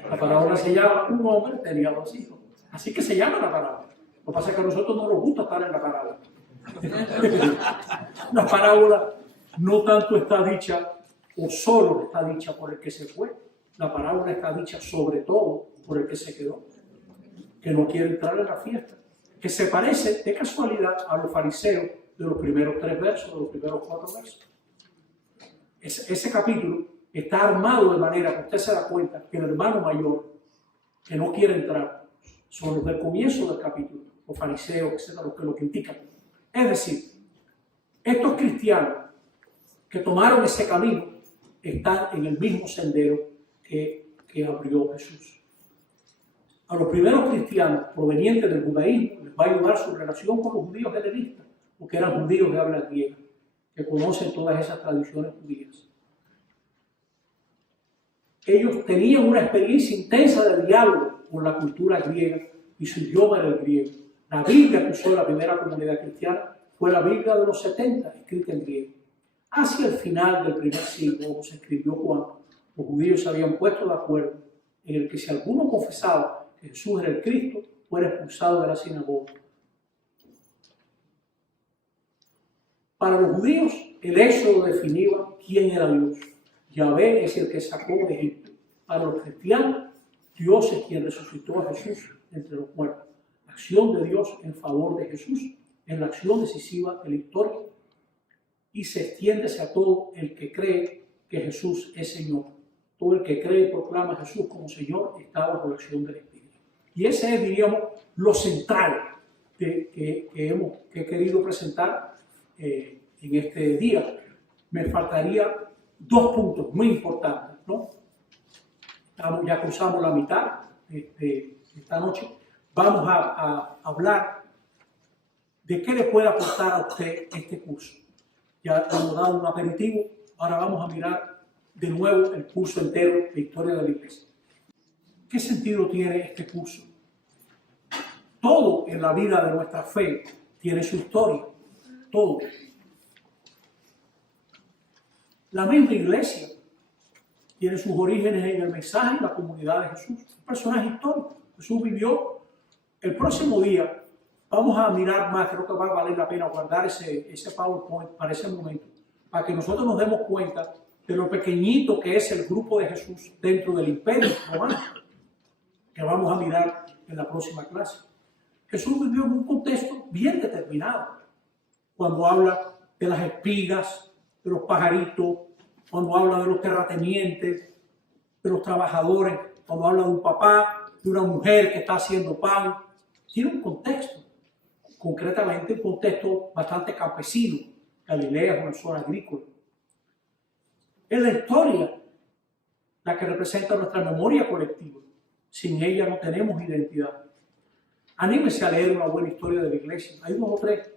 La parábola se llama un hombre tenía 2 hijos. Así que se llama la parábola. Lo que pasa es que a nosotros no nos gusta estar en la parábola. La parábola no tanto está dicha o solo está dicha por el que se fue. La parábola está dicha sobre todo por el que se quedó, que no quiere entrar en la fiesta, que se parece de casualidad a los fariseos de los primeros 3 versos, de los primeros 4 versos. Ese capítulo está armado de manera que usted se da cuenta que el hermano mayor que no quiere entrar son los del comienzo del capítulo, los fariseos, etcétera, los que lo critican. Es decir, estos cristianos que tomaron ese camino están en el mismo sendero que abrió Jesús. A los primeros cristianos provenientes del judaísmo les va a ayudar su relación con los judíos helenistas, porque eran judíos de habla griega, que conocen todas esas tradiciones judías. Ellos tenían una experiencia intensa de diálogo con la cultura griega y su idioma era el griego. La Biblia que usó la primera comunidad cristiana fue la Biblia de los 70, escrita en griego. Hacia el final del primer siglo, como se escribió Juan, los judíos se habían puesto de acuerdo en el que si alguno confesaba que Jesús era el Cristo, fuera expulsado de la sinagoga. Para los judíos, el Éxodo definía quién era Dios. Yahvé es el que sacó de Egipto. Para los cristianos, Dios es quien resucitó a Jesús entre los muertos. La acción de Dios en favor de Jesús es la acción decisiva de la historia y se extiende hacia todo el que cree que Jesús es Señor. Todo el que cree y proclama a Jesús como Señor está bajo la acción del Espíritu. Y ese es, diríamos, lo central que he querido presentar en este día. Me faltaría 2 puntos muy importantes, ¿no? Ya cruzamos la mitad esta noche. Vamos a hablar de qué le puede aportar a usted este curso. Ya hemos dado un aperitivo, ahora vamos a mirar de nuevo el curso entero de Historia de la Iglesia. ¿Qué sentido tiene este curso? Todo en la vida de nuestra fe tiene su historia, todo. La misma iglesia tiene sus orígenes en el mensaje y la comunidad de Jesús, un personaje histórico. Jesús vivió. El próximo día vamos a mirar más, creo que va a valer la pena guardar ese PowerPoint para ese momento, para que nosotros nos demos cuenta de lo pequeñito que es el grupo de Jesús dentro del imperio romano, que vamos a mirar en la próxima clase. Jesús vivió en un contexto bien determinado, cuando habla de las espigas, de los pajaritos, cuando habla de los terratenientes, de los trabajadores, cuando habla de un papá, de una mujer que está haciendo pan. Tiene un contexto, concretamente un contexto bastante campesino. Galilea es una zona agrícola. Es la historia la que representa nuestra memoria colectiva. Sin ella no tenemos identidad. Anímese a leer una buena historia de la iglesia. Hay 2 o 3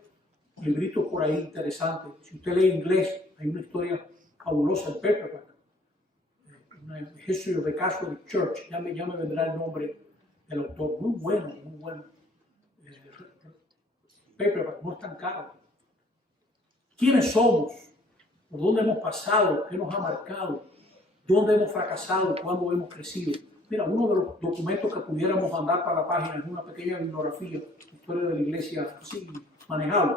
libritos por ahí interesantes. Si usted lee inglés, hay una historia fabulosa en paperback. Una History of the Catholic Church. Ya me vendrá el nombre del autor. Muy bueno, muy bueno. Paperback no es tan caro. ¿Quiénes somos? ¿Por dónde hemos pasado? ¿Qué nos ha marcado? ¿Dónde hemos fracasado? ¿Cuándo hemos crecido? Mira, uno de los documentos que pudiéramos mandar para la página es una pequeña bibliografía, historia de la iglesia, así, manejable.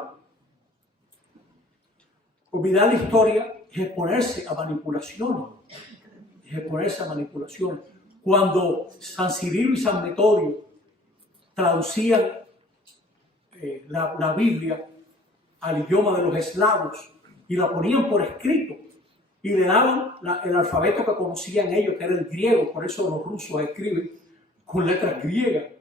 Olvidar la historia es exponerse a manipulaciones. Es exponerse a manipulaciones. Cuando San Cirilo y San Metodio traducían la Biblia al idioma de los eslavos y la ponían por escrito y le daban el alfabeto que conocían ellos, que era el griego, por eso los rusos escriben con letras griegas.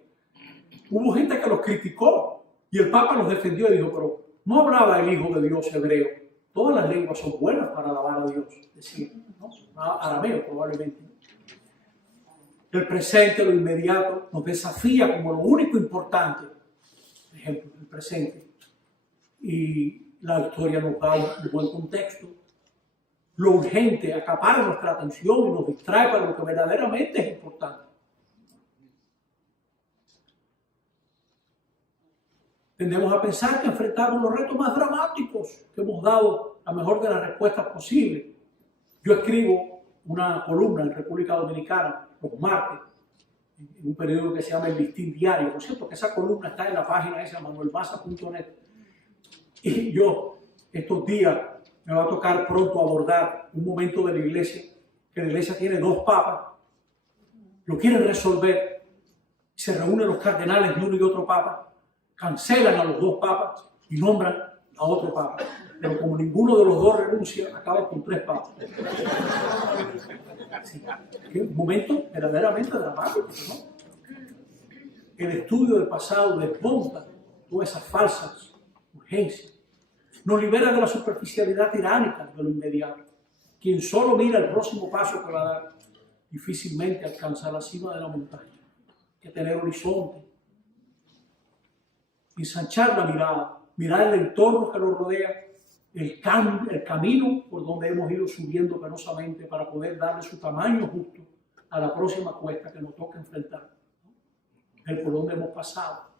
Hubo gente que los criticó y el Papa los defendió y dijo, pero no hablaba el Hijo de Dios hebreo. Todas las lenguas son buenas para alabar a Dios, decía, ¿no? Arameo probablemente. El presente, lo inmediato, nos desafía como lo único importante. Por ejemplo, el presente. Y la historia nos da un buen contexto. Lo urgente acapara nuestra atención y nos distrae para lo que verdaderamente es importante. Tendemos a pensar que enfrentamos los retos más dramáticos, que hemos dado la mejor de las respuestas posibles. Yo escribo una columna en República Dominicana los martes en un periódico que se llama El Listín Diario. Por cierto, que esa columna está en la página esa, manuelmaza.net. Y yo, estos días, me va a tocar pronto abordar un momento de la iglesia, que la iglesia tiene 2 papas, lo quieren resolver, se reúnen los cardenales de uno y otro papa, cancelan a los 2 papas y nombran a otro papa. Pero como ninguno de los 2 renuncia, acaban con 3 papas. Sí, es un momento verdaderamente dramático, ¿no? El estudio del pasado desmonta todas esas falsas urgencias. Nos libera de la superficialidad tiránica de lo inmediato. Quien solo mira el próximo paso que va a dar, difícilmente alcanza la cima de la montaña. Hay que tener horizonte, ensanchar la mirada, mirar el entorno que nos rodea, el camino por donde hemos ido subiendo penosamente para poder darle su tamaño justo a la próxima cuesta que nos toca enfrentar, el por donde hemos pasado.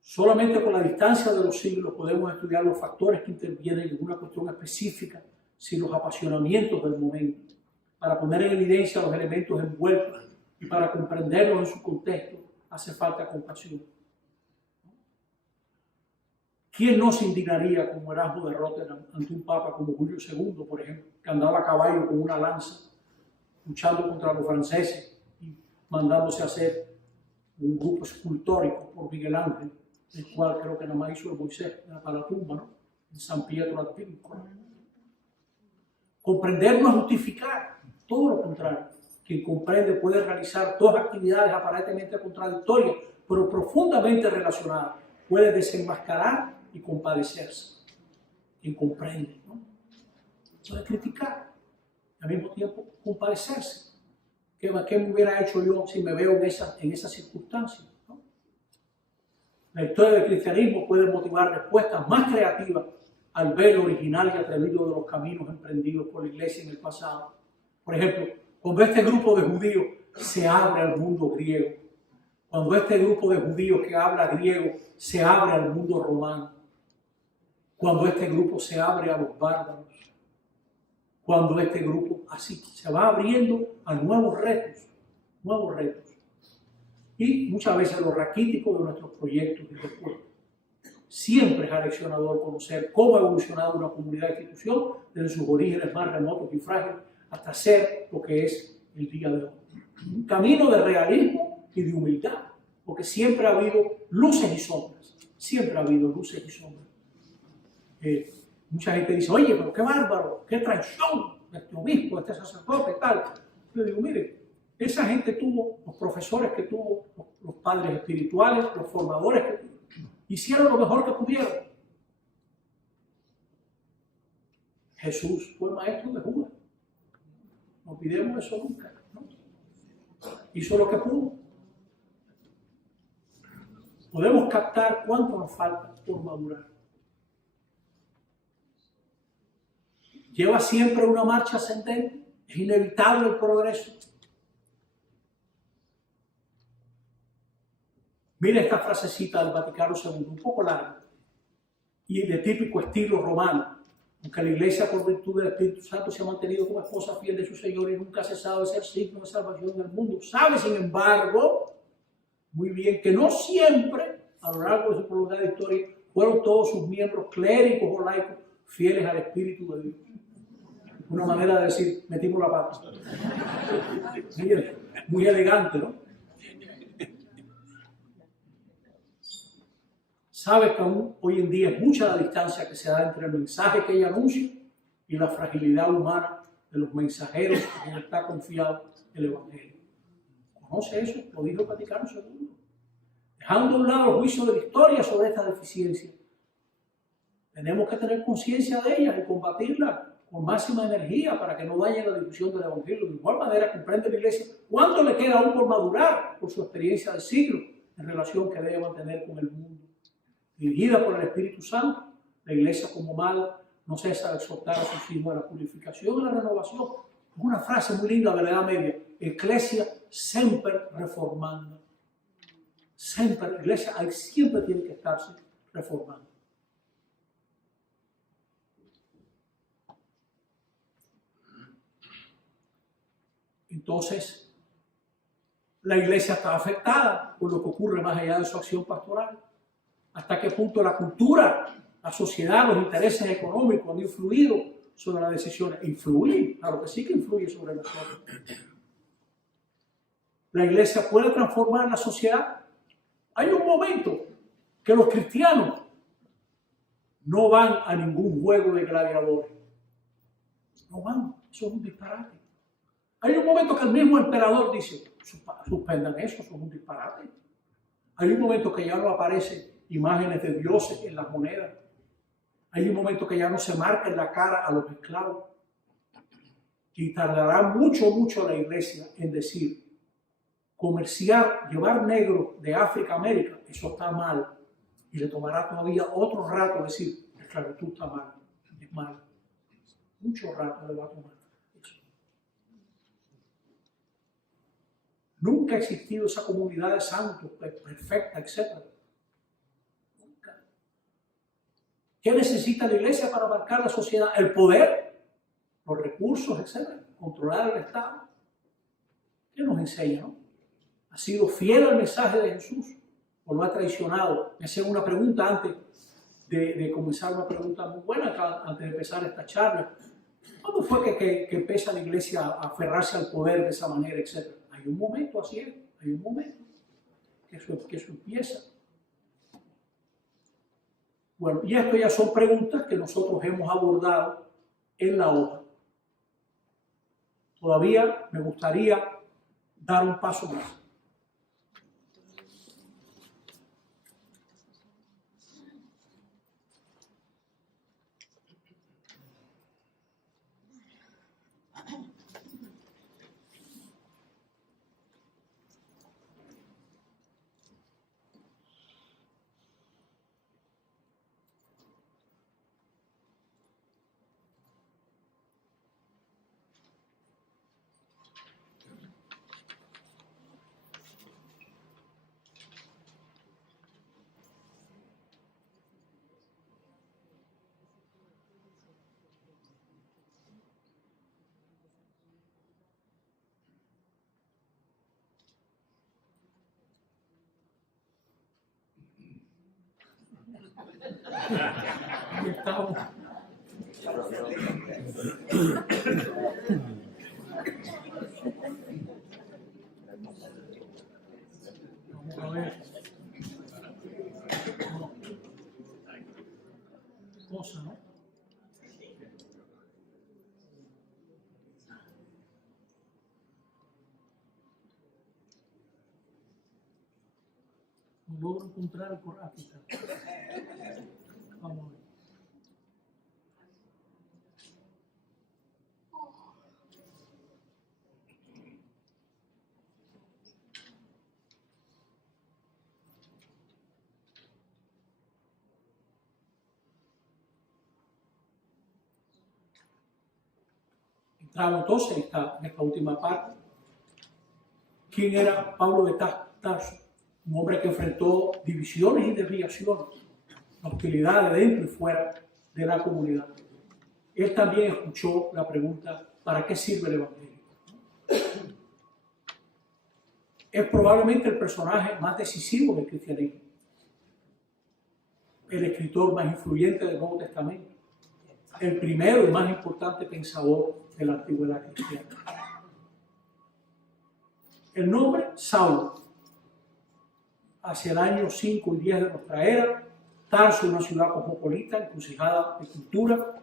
Solamente con la distancia de los siglos podemos estudiar los factores que intervienen en una cuestión específica, sin los apasionamientos del momento, para poner en evidencia los elementos envueltos y para comprenderlos en su contexto hace falta compasión. ¿Quién no se indignaría como Erasmo de Rotterdam ante un papa como Julio II, por ejemplo, que andaba a caballo con una lanza, luchando contra los franceses y mandándose a hacer un grupo escultórico por Miguel Ángel, el cual creo que nada más hizo el Moisés para la tumba, ¿no? En San Pietro al Pico. Comprender no es justificar, todo lo contrario. Quien comprende puede realizar 2 actividades aparentemente contradictorias, pero profundamente relacionadas. Puede desenmascarar y compadecerse. Quien comprende, ¿no? Puede criticar y al mismo tiempo compadecerse. ¿Qué me hubiera hecho yo si me veo en esa circunstancia? ¿No? La historia del cristianismo puede motivar respuestas más creativas al velo original y atrevido de los caminos emprendidos por la iglesia en el pasado. Por ejemplo, cuando este grupo de judíos se abre al mundo griego, cuando este grupo de judíos que habla griego se abre al mundo romano, cuando este grupo se abre a los bárbaros, cuando este grupo así se va abriendo a nuevos retos. Y muchas veces lo raquítico de nuestros proyectos y respuestas. Siempre es aleccionador conocer cómo ha evolucionado una comunidad de institución desde sus orígenes más remotos y frágiles hasta ser lo que es el día de hoy. Un camino de realismo y de humildad, porque siempre ha habido luces y sombras. Siempre ha habido luces y sombras. Mucha gente dice, oye, pero qué bárbaro, qué traición de este obispo, de este sacerdote, tal. Yo digo, mire, esa gente tuvo, los profesores que tuvo, los padres espirituales, los formadores que tuvo, hicieron lo mejor que pudieron. Jesús fue maestro de Judas. No olvidemos eso nunca, ¿no? Hizo lo que pudo. Podemos captar cuánto nos falta por madurar. Lleva siempre una marcha ascendente, es inevitable el progreso. Mira esta frasecita del Vaticano II, un poco larga y de típico estilo romano. Aunque la iglesia, por virtud del Espíritu Santo, se ha mantenido como esposa fiel de su Señor y nunca ha cesado de ser signo de salvación del mundo, sabe, sin embargo, muy bien que no siempre, a lo largo de su prolongada historia, fueron todos sus miembros clérigos o laicos fieles al Espíritu de Dios. Una manera de decir, metimos la pata. Muy elegante, ¿no? Sabe que aún hoy en día es mucha la distancia que se da entre el mensaje que ella anuncia y la fragilidad humana de los mensajeros a quienes está confiado el Evangelio. ¿Conoce eso? Lo dijo el Vaticano II. Dejando a un lado el juicio de la historia sobre esta deficiencia, tenemos que tener conciencia de ellas y combatirlas con máxima energía para que no dañe la difusión del Evangelio. De igual manera, comprende la Iglesia cuánto le queda aún por madurar por su experiencia de siglo en relación que debe mantener con el mundo. Dirigida por el Espíritu Santo, la Iglesia como madre no cesa de exhortar a sus hijos a la purificación y la renovación. Es una frase muy linda de la Edad Media. Ecclesia semper reformanda. Siempre, la Iglesia siempre tiene que estarse reformando. Entonces, La iglesia está afectada por lo que ocurre más allá de su acción pastoral. Hasta qué punto la cultura, la sociedad, los intereses económicos han influido sobre las decisiones. Influyen, claro que sí que influye sobre nosotros. La iglesia puede transformar la sociedad. Hay un momento que los cristianos no van a ningún juego de gladiadores. No van, eso es un disparate. Hay un momento que el mismo emperador dice, suspendan eso es un disparate. Hay un momento que ya no aparecen imágenes de dioses en las monedas. Hay un momento que ya no se marca en la cara a los esclavos. Y tardará mucho, mucho la iglesia en decir, comerciar, llevar negro de África a América, eso está mal. Y le tomará todavía otro rato decir, la esclavitud está mal, es mal. Mucho rato le va a tomar eso. Nunca ha existido esa comunidad de santos perfecta, etc. Nunca. ¿Qué necesita la iglesia para marcar la sociedad? El poder, los recursos, etc. Controlar el Estado. ¿Qué nos enseña, no? ¿Ha sido fiel al mensaje de Jesús o lo ha traicionado? Me hacían una pregunta antes de comenzar, una pregunta muy buena antes de empezar esta charla. ¿Cuándo fue que empieza la iglesia a aferrarse al poder de esa manera, etcétera? Hay un momento, así es, hay un momento que eso empieza. Bueno, y esto ya son preguntas que nosotros hemos abordado en la hoja. Todavía me gustaría dar un paso más. Ahí estamos. Vamos a ver. Cosa, ¿no? No logro encontrar el correo. Aquí está. Vamos a ver. Entramos entonces en esta última parte. ¿Quién era Pablo de Tarso? Un hombre que enfrentó divisiones y desviaciones, hostilidades dentro y fuera de la comunidad. Él también escuchó la pregunta, ¿para qué sirve el Evangelio? Es probablemente el personaje más decisivo del cristianismo, el escritor más influyente del Nuevo Testamento, el primero y más importante pensador de la antigüedad cristiana. El nombre, Saulo. Hacia el año 5 y 10 de nuestra era, Tarso, una ciudad cosmopolita, encrucijada de cultura,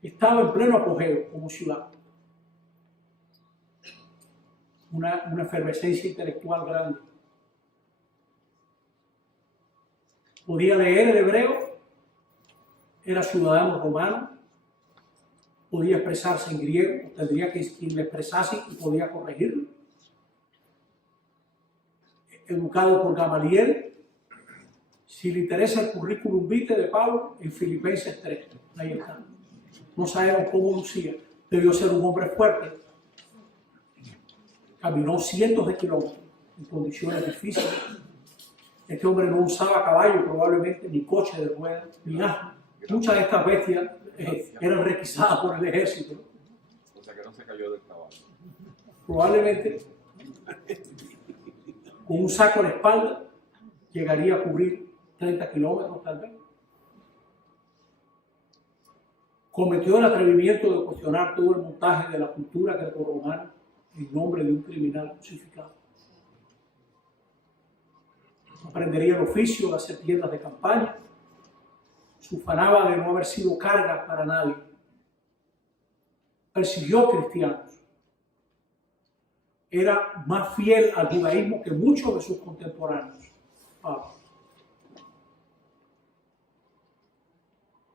estaba en pleno apogeo como ciudad. Una efervescencia intelectual grande. Podía leer el hebreo, era ciudadano romano, podía expresarse en griego, tendría que quien le expresase y podía corregirlo. Educado por Gamaliel. Si le interesa el currículum vitae de Pablo, en Filipenses 3, ahí está. No sabemos cómo lucía, debió ser un hombre fuerte. Caminó cientos de kilómetros en condiciones difíciles. Este hombre no usaba caballo probablemente, ni coche de ruedas, ni asno. Muchas de estas bestias eran requisadas por el ejército. O sea que no se cayó del caballo. probablemente con un saco a la espalda llegaría a cubrir 30 kilómetros tal vez. Cometió el atrevimiento de cuestionar todo el montaje de la cultura grecorromana en nombre de un criminal crucificado. Aprendería el oficio de hacer tiendas de campaña. Se ufanaba de no haber sido carga para nadie. Persiguió cristianos. Era más fiel al judaísmo que muchos de sus contemporáneos. Pablo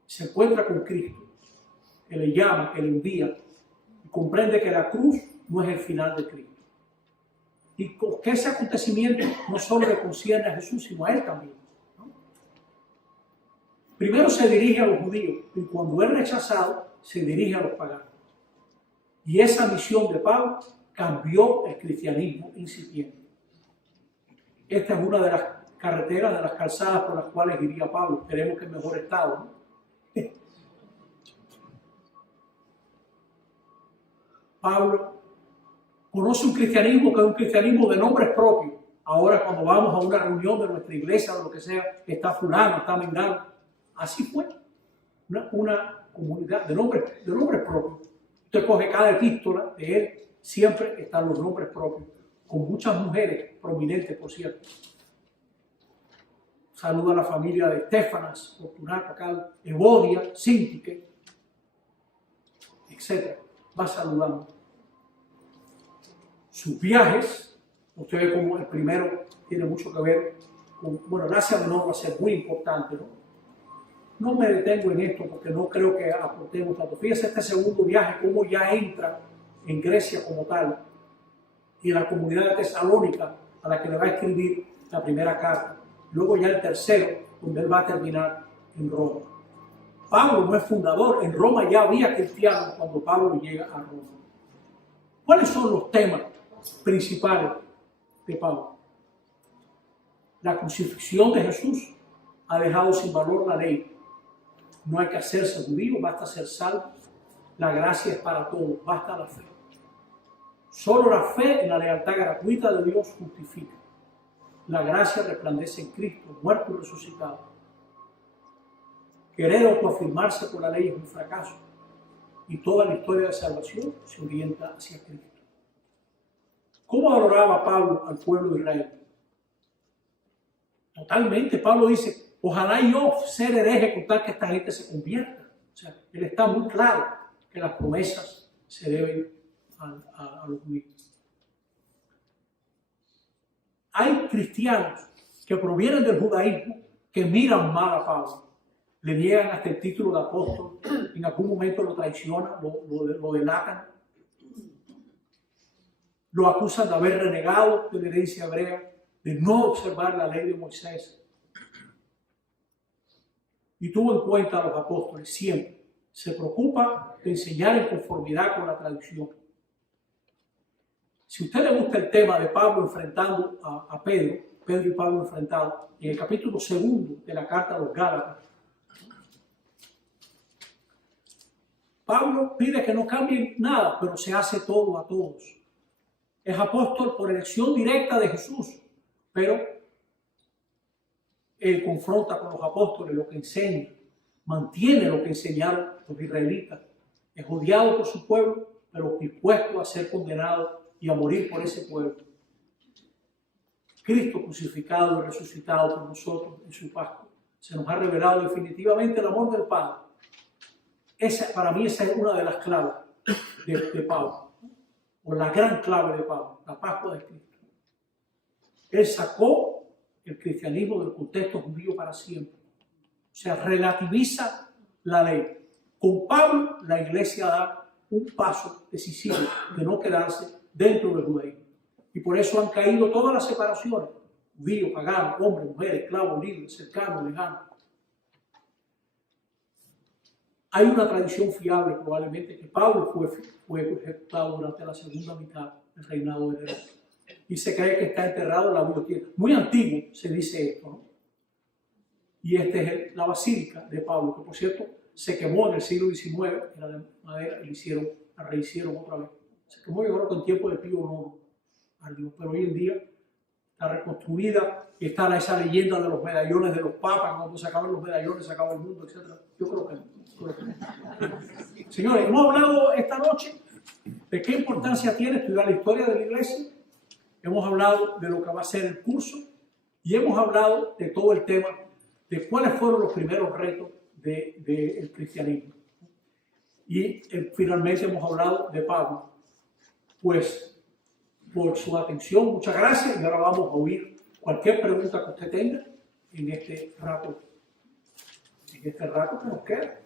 se encuentra con Cristo, que le llama, que le envía, y comprende que la cruz no es el final de Cristo. Y que ese acontecimiento no solo le concierne a Jesús, sino a él también, ¿no? Primero se dirige a los judíos, y cuando es rechazado, se dirige a los paganos. Y esa misión de Pablo cambió el cristianismo incipiente. Esta es una de las carreteras, de las calzadas por las cuales iría Pablo. Esperemos que en mejor estado, ¿no? Pablo conoce un cristianismo que es un cristianismo de nombres propios. Ahora cuando vamos a una reunión de nuestra iglesia o lo que sea, está fulano, está mengano. Así fue. Una comunidad de nombres propios. Usted coge cada epístola de él, siempre están los nombres propios, con muchas mujeres prominentes, por cierto. Saluda a la familia de Estéfanas, Fortunato, acá, Evodia, Síntique, etc. Va saludando. Sus viajes, usted ve como el primero tiene mucho que ver con, bueno, el Asia Menor va a ser muy importante, ¿no? No me detengo en esto porque no creo que aportemos tanto. Fíjese este segundo viaje, cómo ya entra en Grecia como tal, y en la comunidad de Tesalónica, a la que le va a escribir la primera carta. Luego ya el tercero, donde él va a terminar en Roma. Pablo no es fundador, en Roma ya había cristianos cuando Pablo llega a Roma. ¿Cuáles son los temas principales de Pablo? La crucifixión de Jesús ha dejado sin valor la ley. No hay que hacerse judío, basta ser salvo. La gracia es para todos, basta la fe. Solo la fe en la lealtad gratuita de Dios justifica. La gracia resplandece en Cristo, muerto y resucitado. Querer autoafirmarse por la ley es un fracaso. Y toda la historia de salvación se orienta hacia Cristo. ¿Cómo valoraba Pablo al pueblo de Israel? Totalmente. Pablo dice, ojalá yo ser hereje con tal que esta gente se convierta. O sea, él está muy claro que las promesas se deben a los judíos. Hay cristianos que provienen del judaísmo que miran mal a Pablo. Le niegan hasta el título de apóstol, en algún momento lo traicionan, lo delatan. Lo acusan de haber renegado de la herencia hebrea, de no observar la ley de Moisés. Y tuvo en cuenta a los apóstoles siempre. Se preocupa de enseñar en conformidad con la tradición. Si a usted le gusta el tema de Pablo enfrentando a Pedro y Pablo enfrentados, en el capítulo 2 de la carta a los Gálatas, Pablo pide que no cambien nada, pero se hace todo a todos. Es apóstol por elección directa de Jesús, pero él confronta con los apóstoles lo que enseña, mantiene lo que enseñaron los israelitas. Es odiado por su pueblo, pero dispuesto a ser condenado y a morir por ese pueblo. Cristo crucificado y resucitado por nosotros en su Pascua. Se nos ha revelado definitivamente el amor del Padre. Para mí esa es una de las claves de Pablo, o la gran clave de Pablo, la Pascua de Cristo. Él sacó el cristianismo del contexto judío para siempre. O sea, relativiza la ley. Con Pablo la iglesia da un paso decisivo de no quedarse dentro del judaísmo. Y por eso han caído todas las separaciones. Judío, pagano, hombre, mujer, esclavo, libre, cercano, lejano. Hay una tradición fiable probablemente que Pablo fue ejecutado durante la segunda mitad del reinado de Nerón. Y se cree que está enterrado en la biblioteca. Muy antiguo se dice esto, ¿no? Y esta es la basílica de Pablo, que por cierto se quemó en el siglo XIX, era de madera, y la rehicieron otra vez. Se quemó, yo creo que en tiempo de Pío IX, pero hoy en día está reconstruida y está esa leyenda de los medallones de los papas, cuando se acaban los medallones, se acaba el mundo, etc. Yo creo que no. Señores, hemos hablado esta noche de qué importancia tiene estudiar la historia de la iglesia, hemos hablado de lo que va a ser el curso y hemos hablado de todo el tema de cuáles fueron los primeros retos del cristianismo. Y finalmente hemos hablado de Pablo. Pues, por su atención, muchas gracias y ahora vamos a oír cualquier pregunta que usted tenga en este rato que nos queda.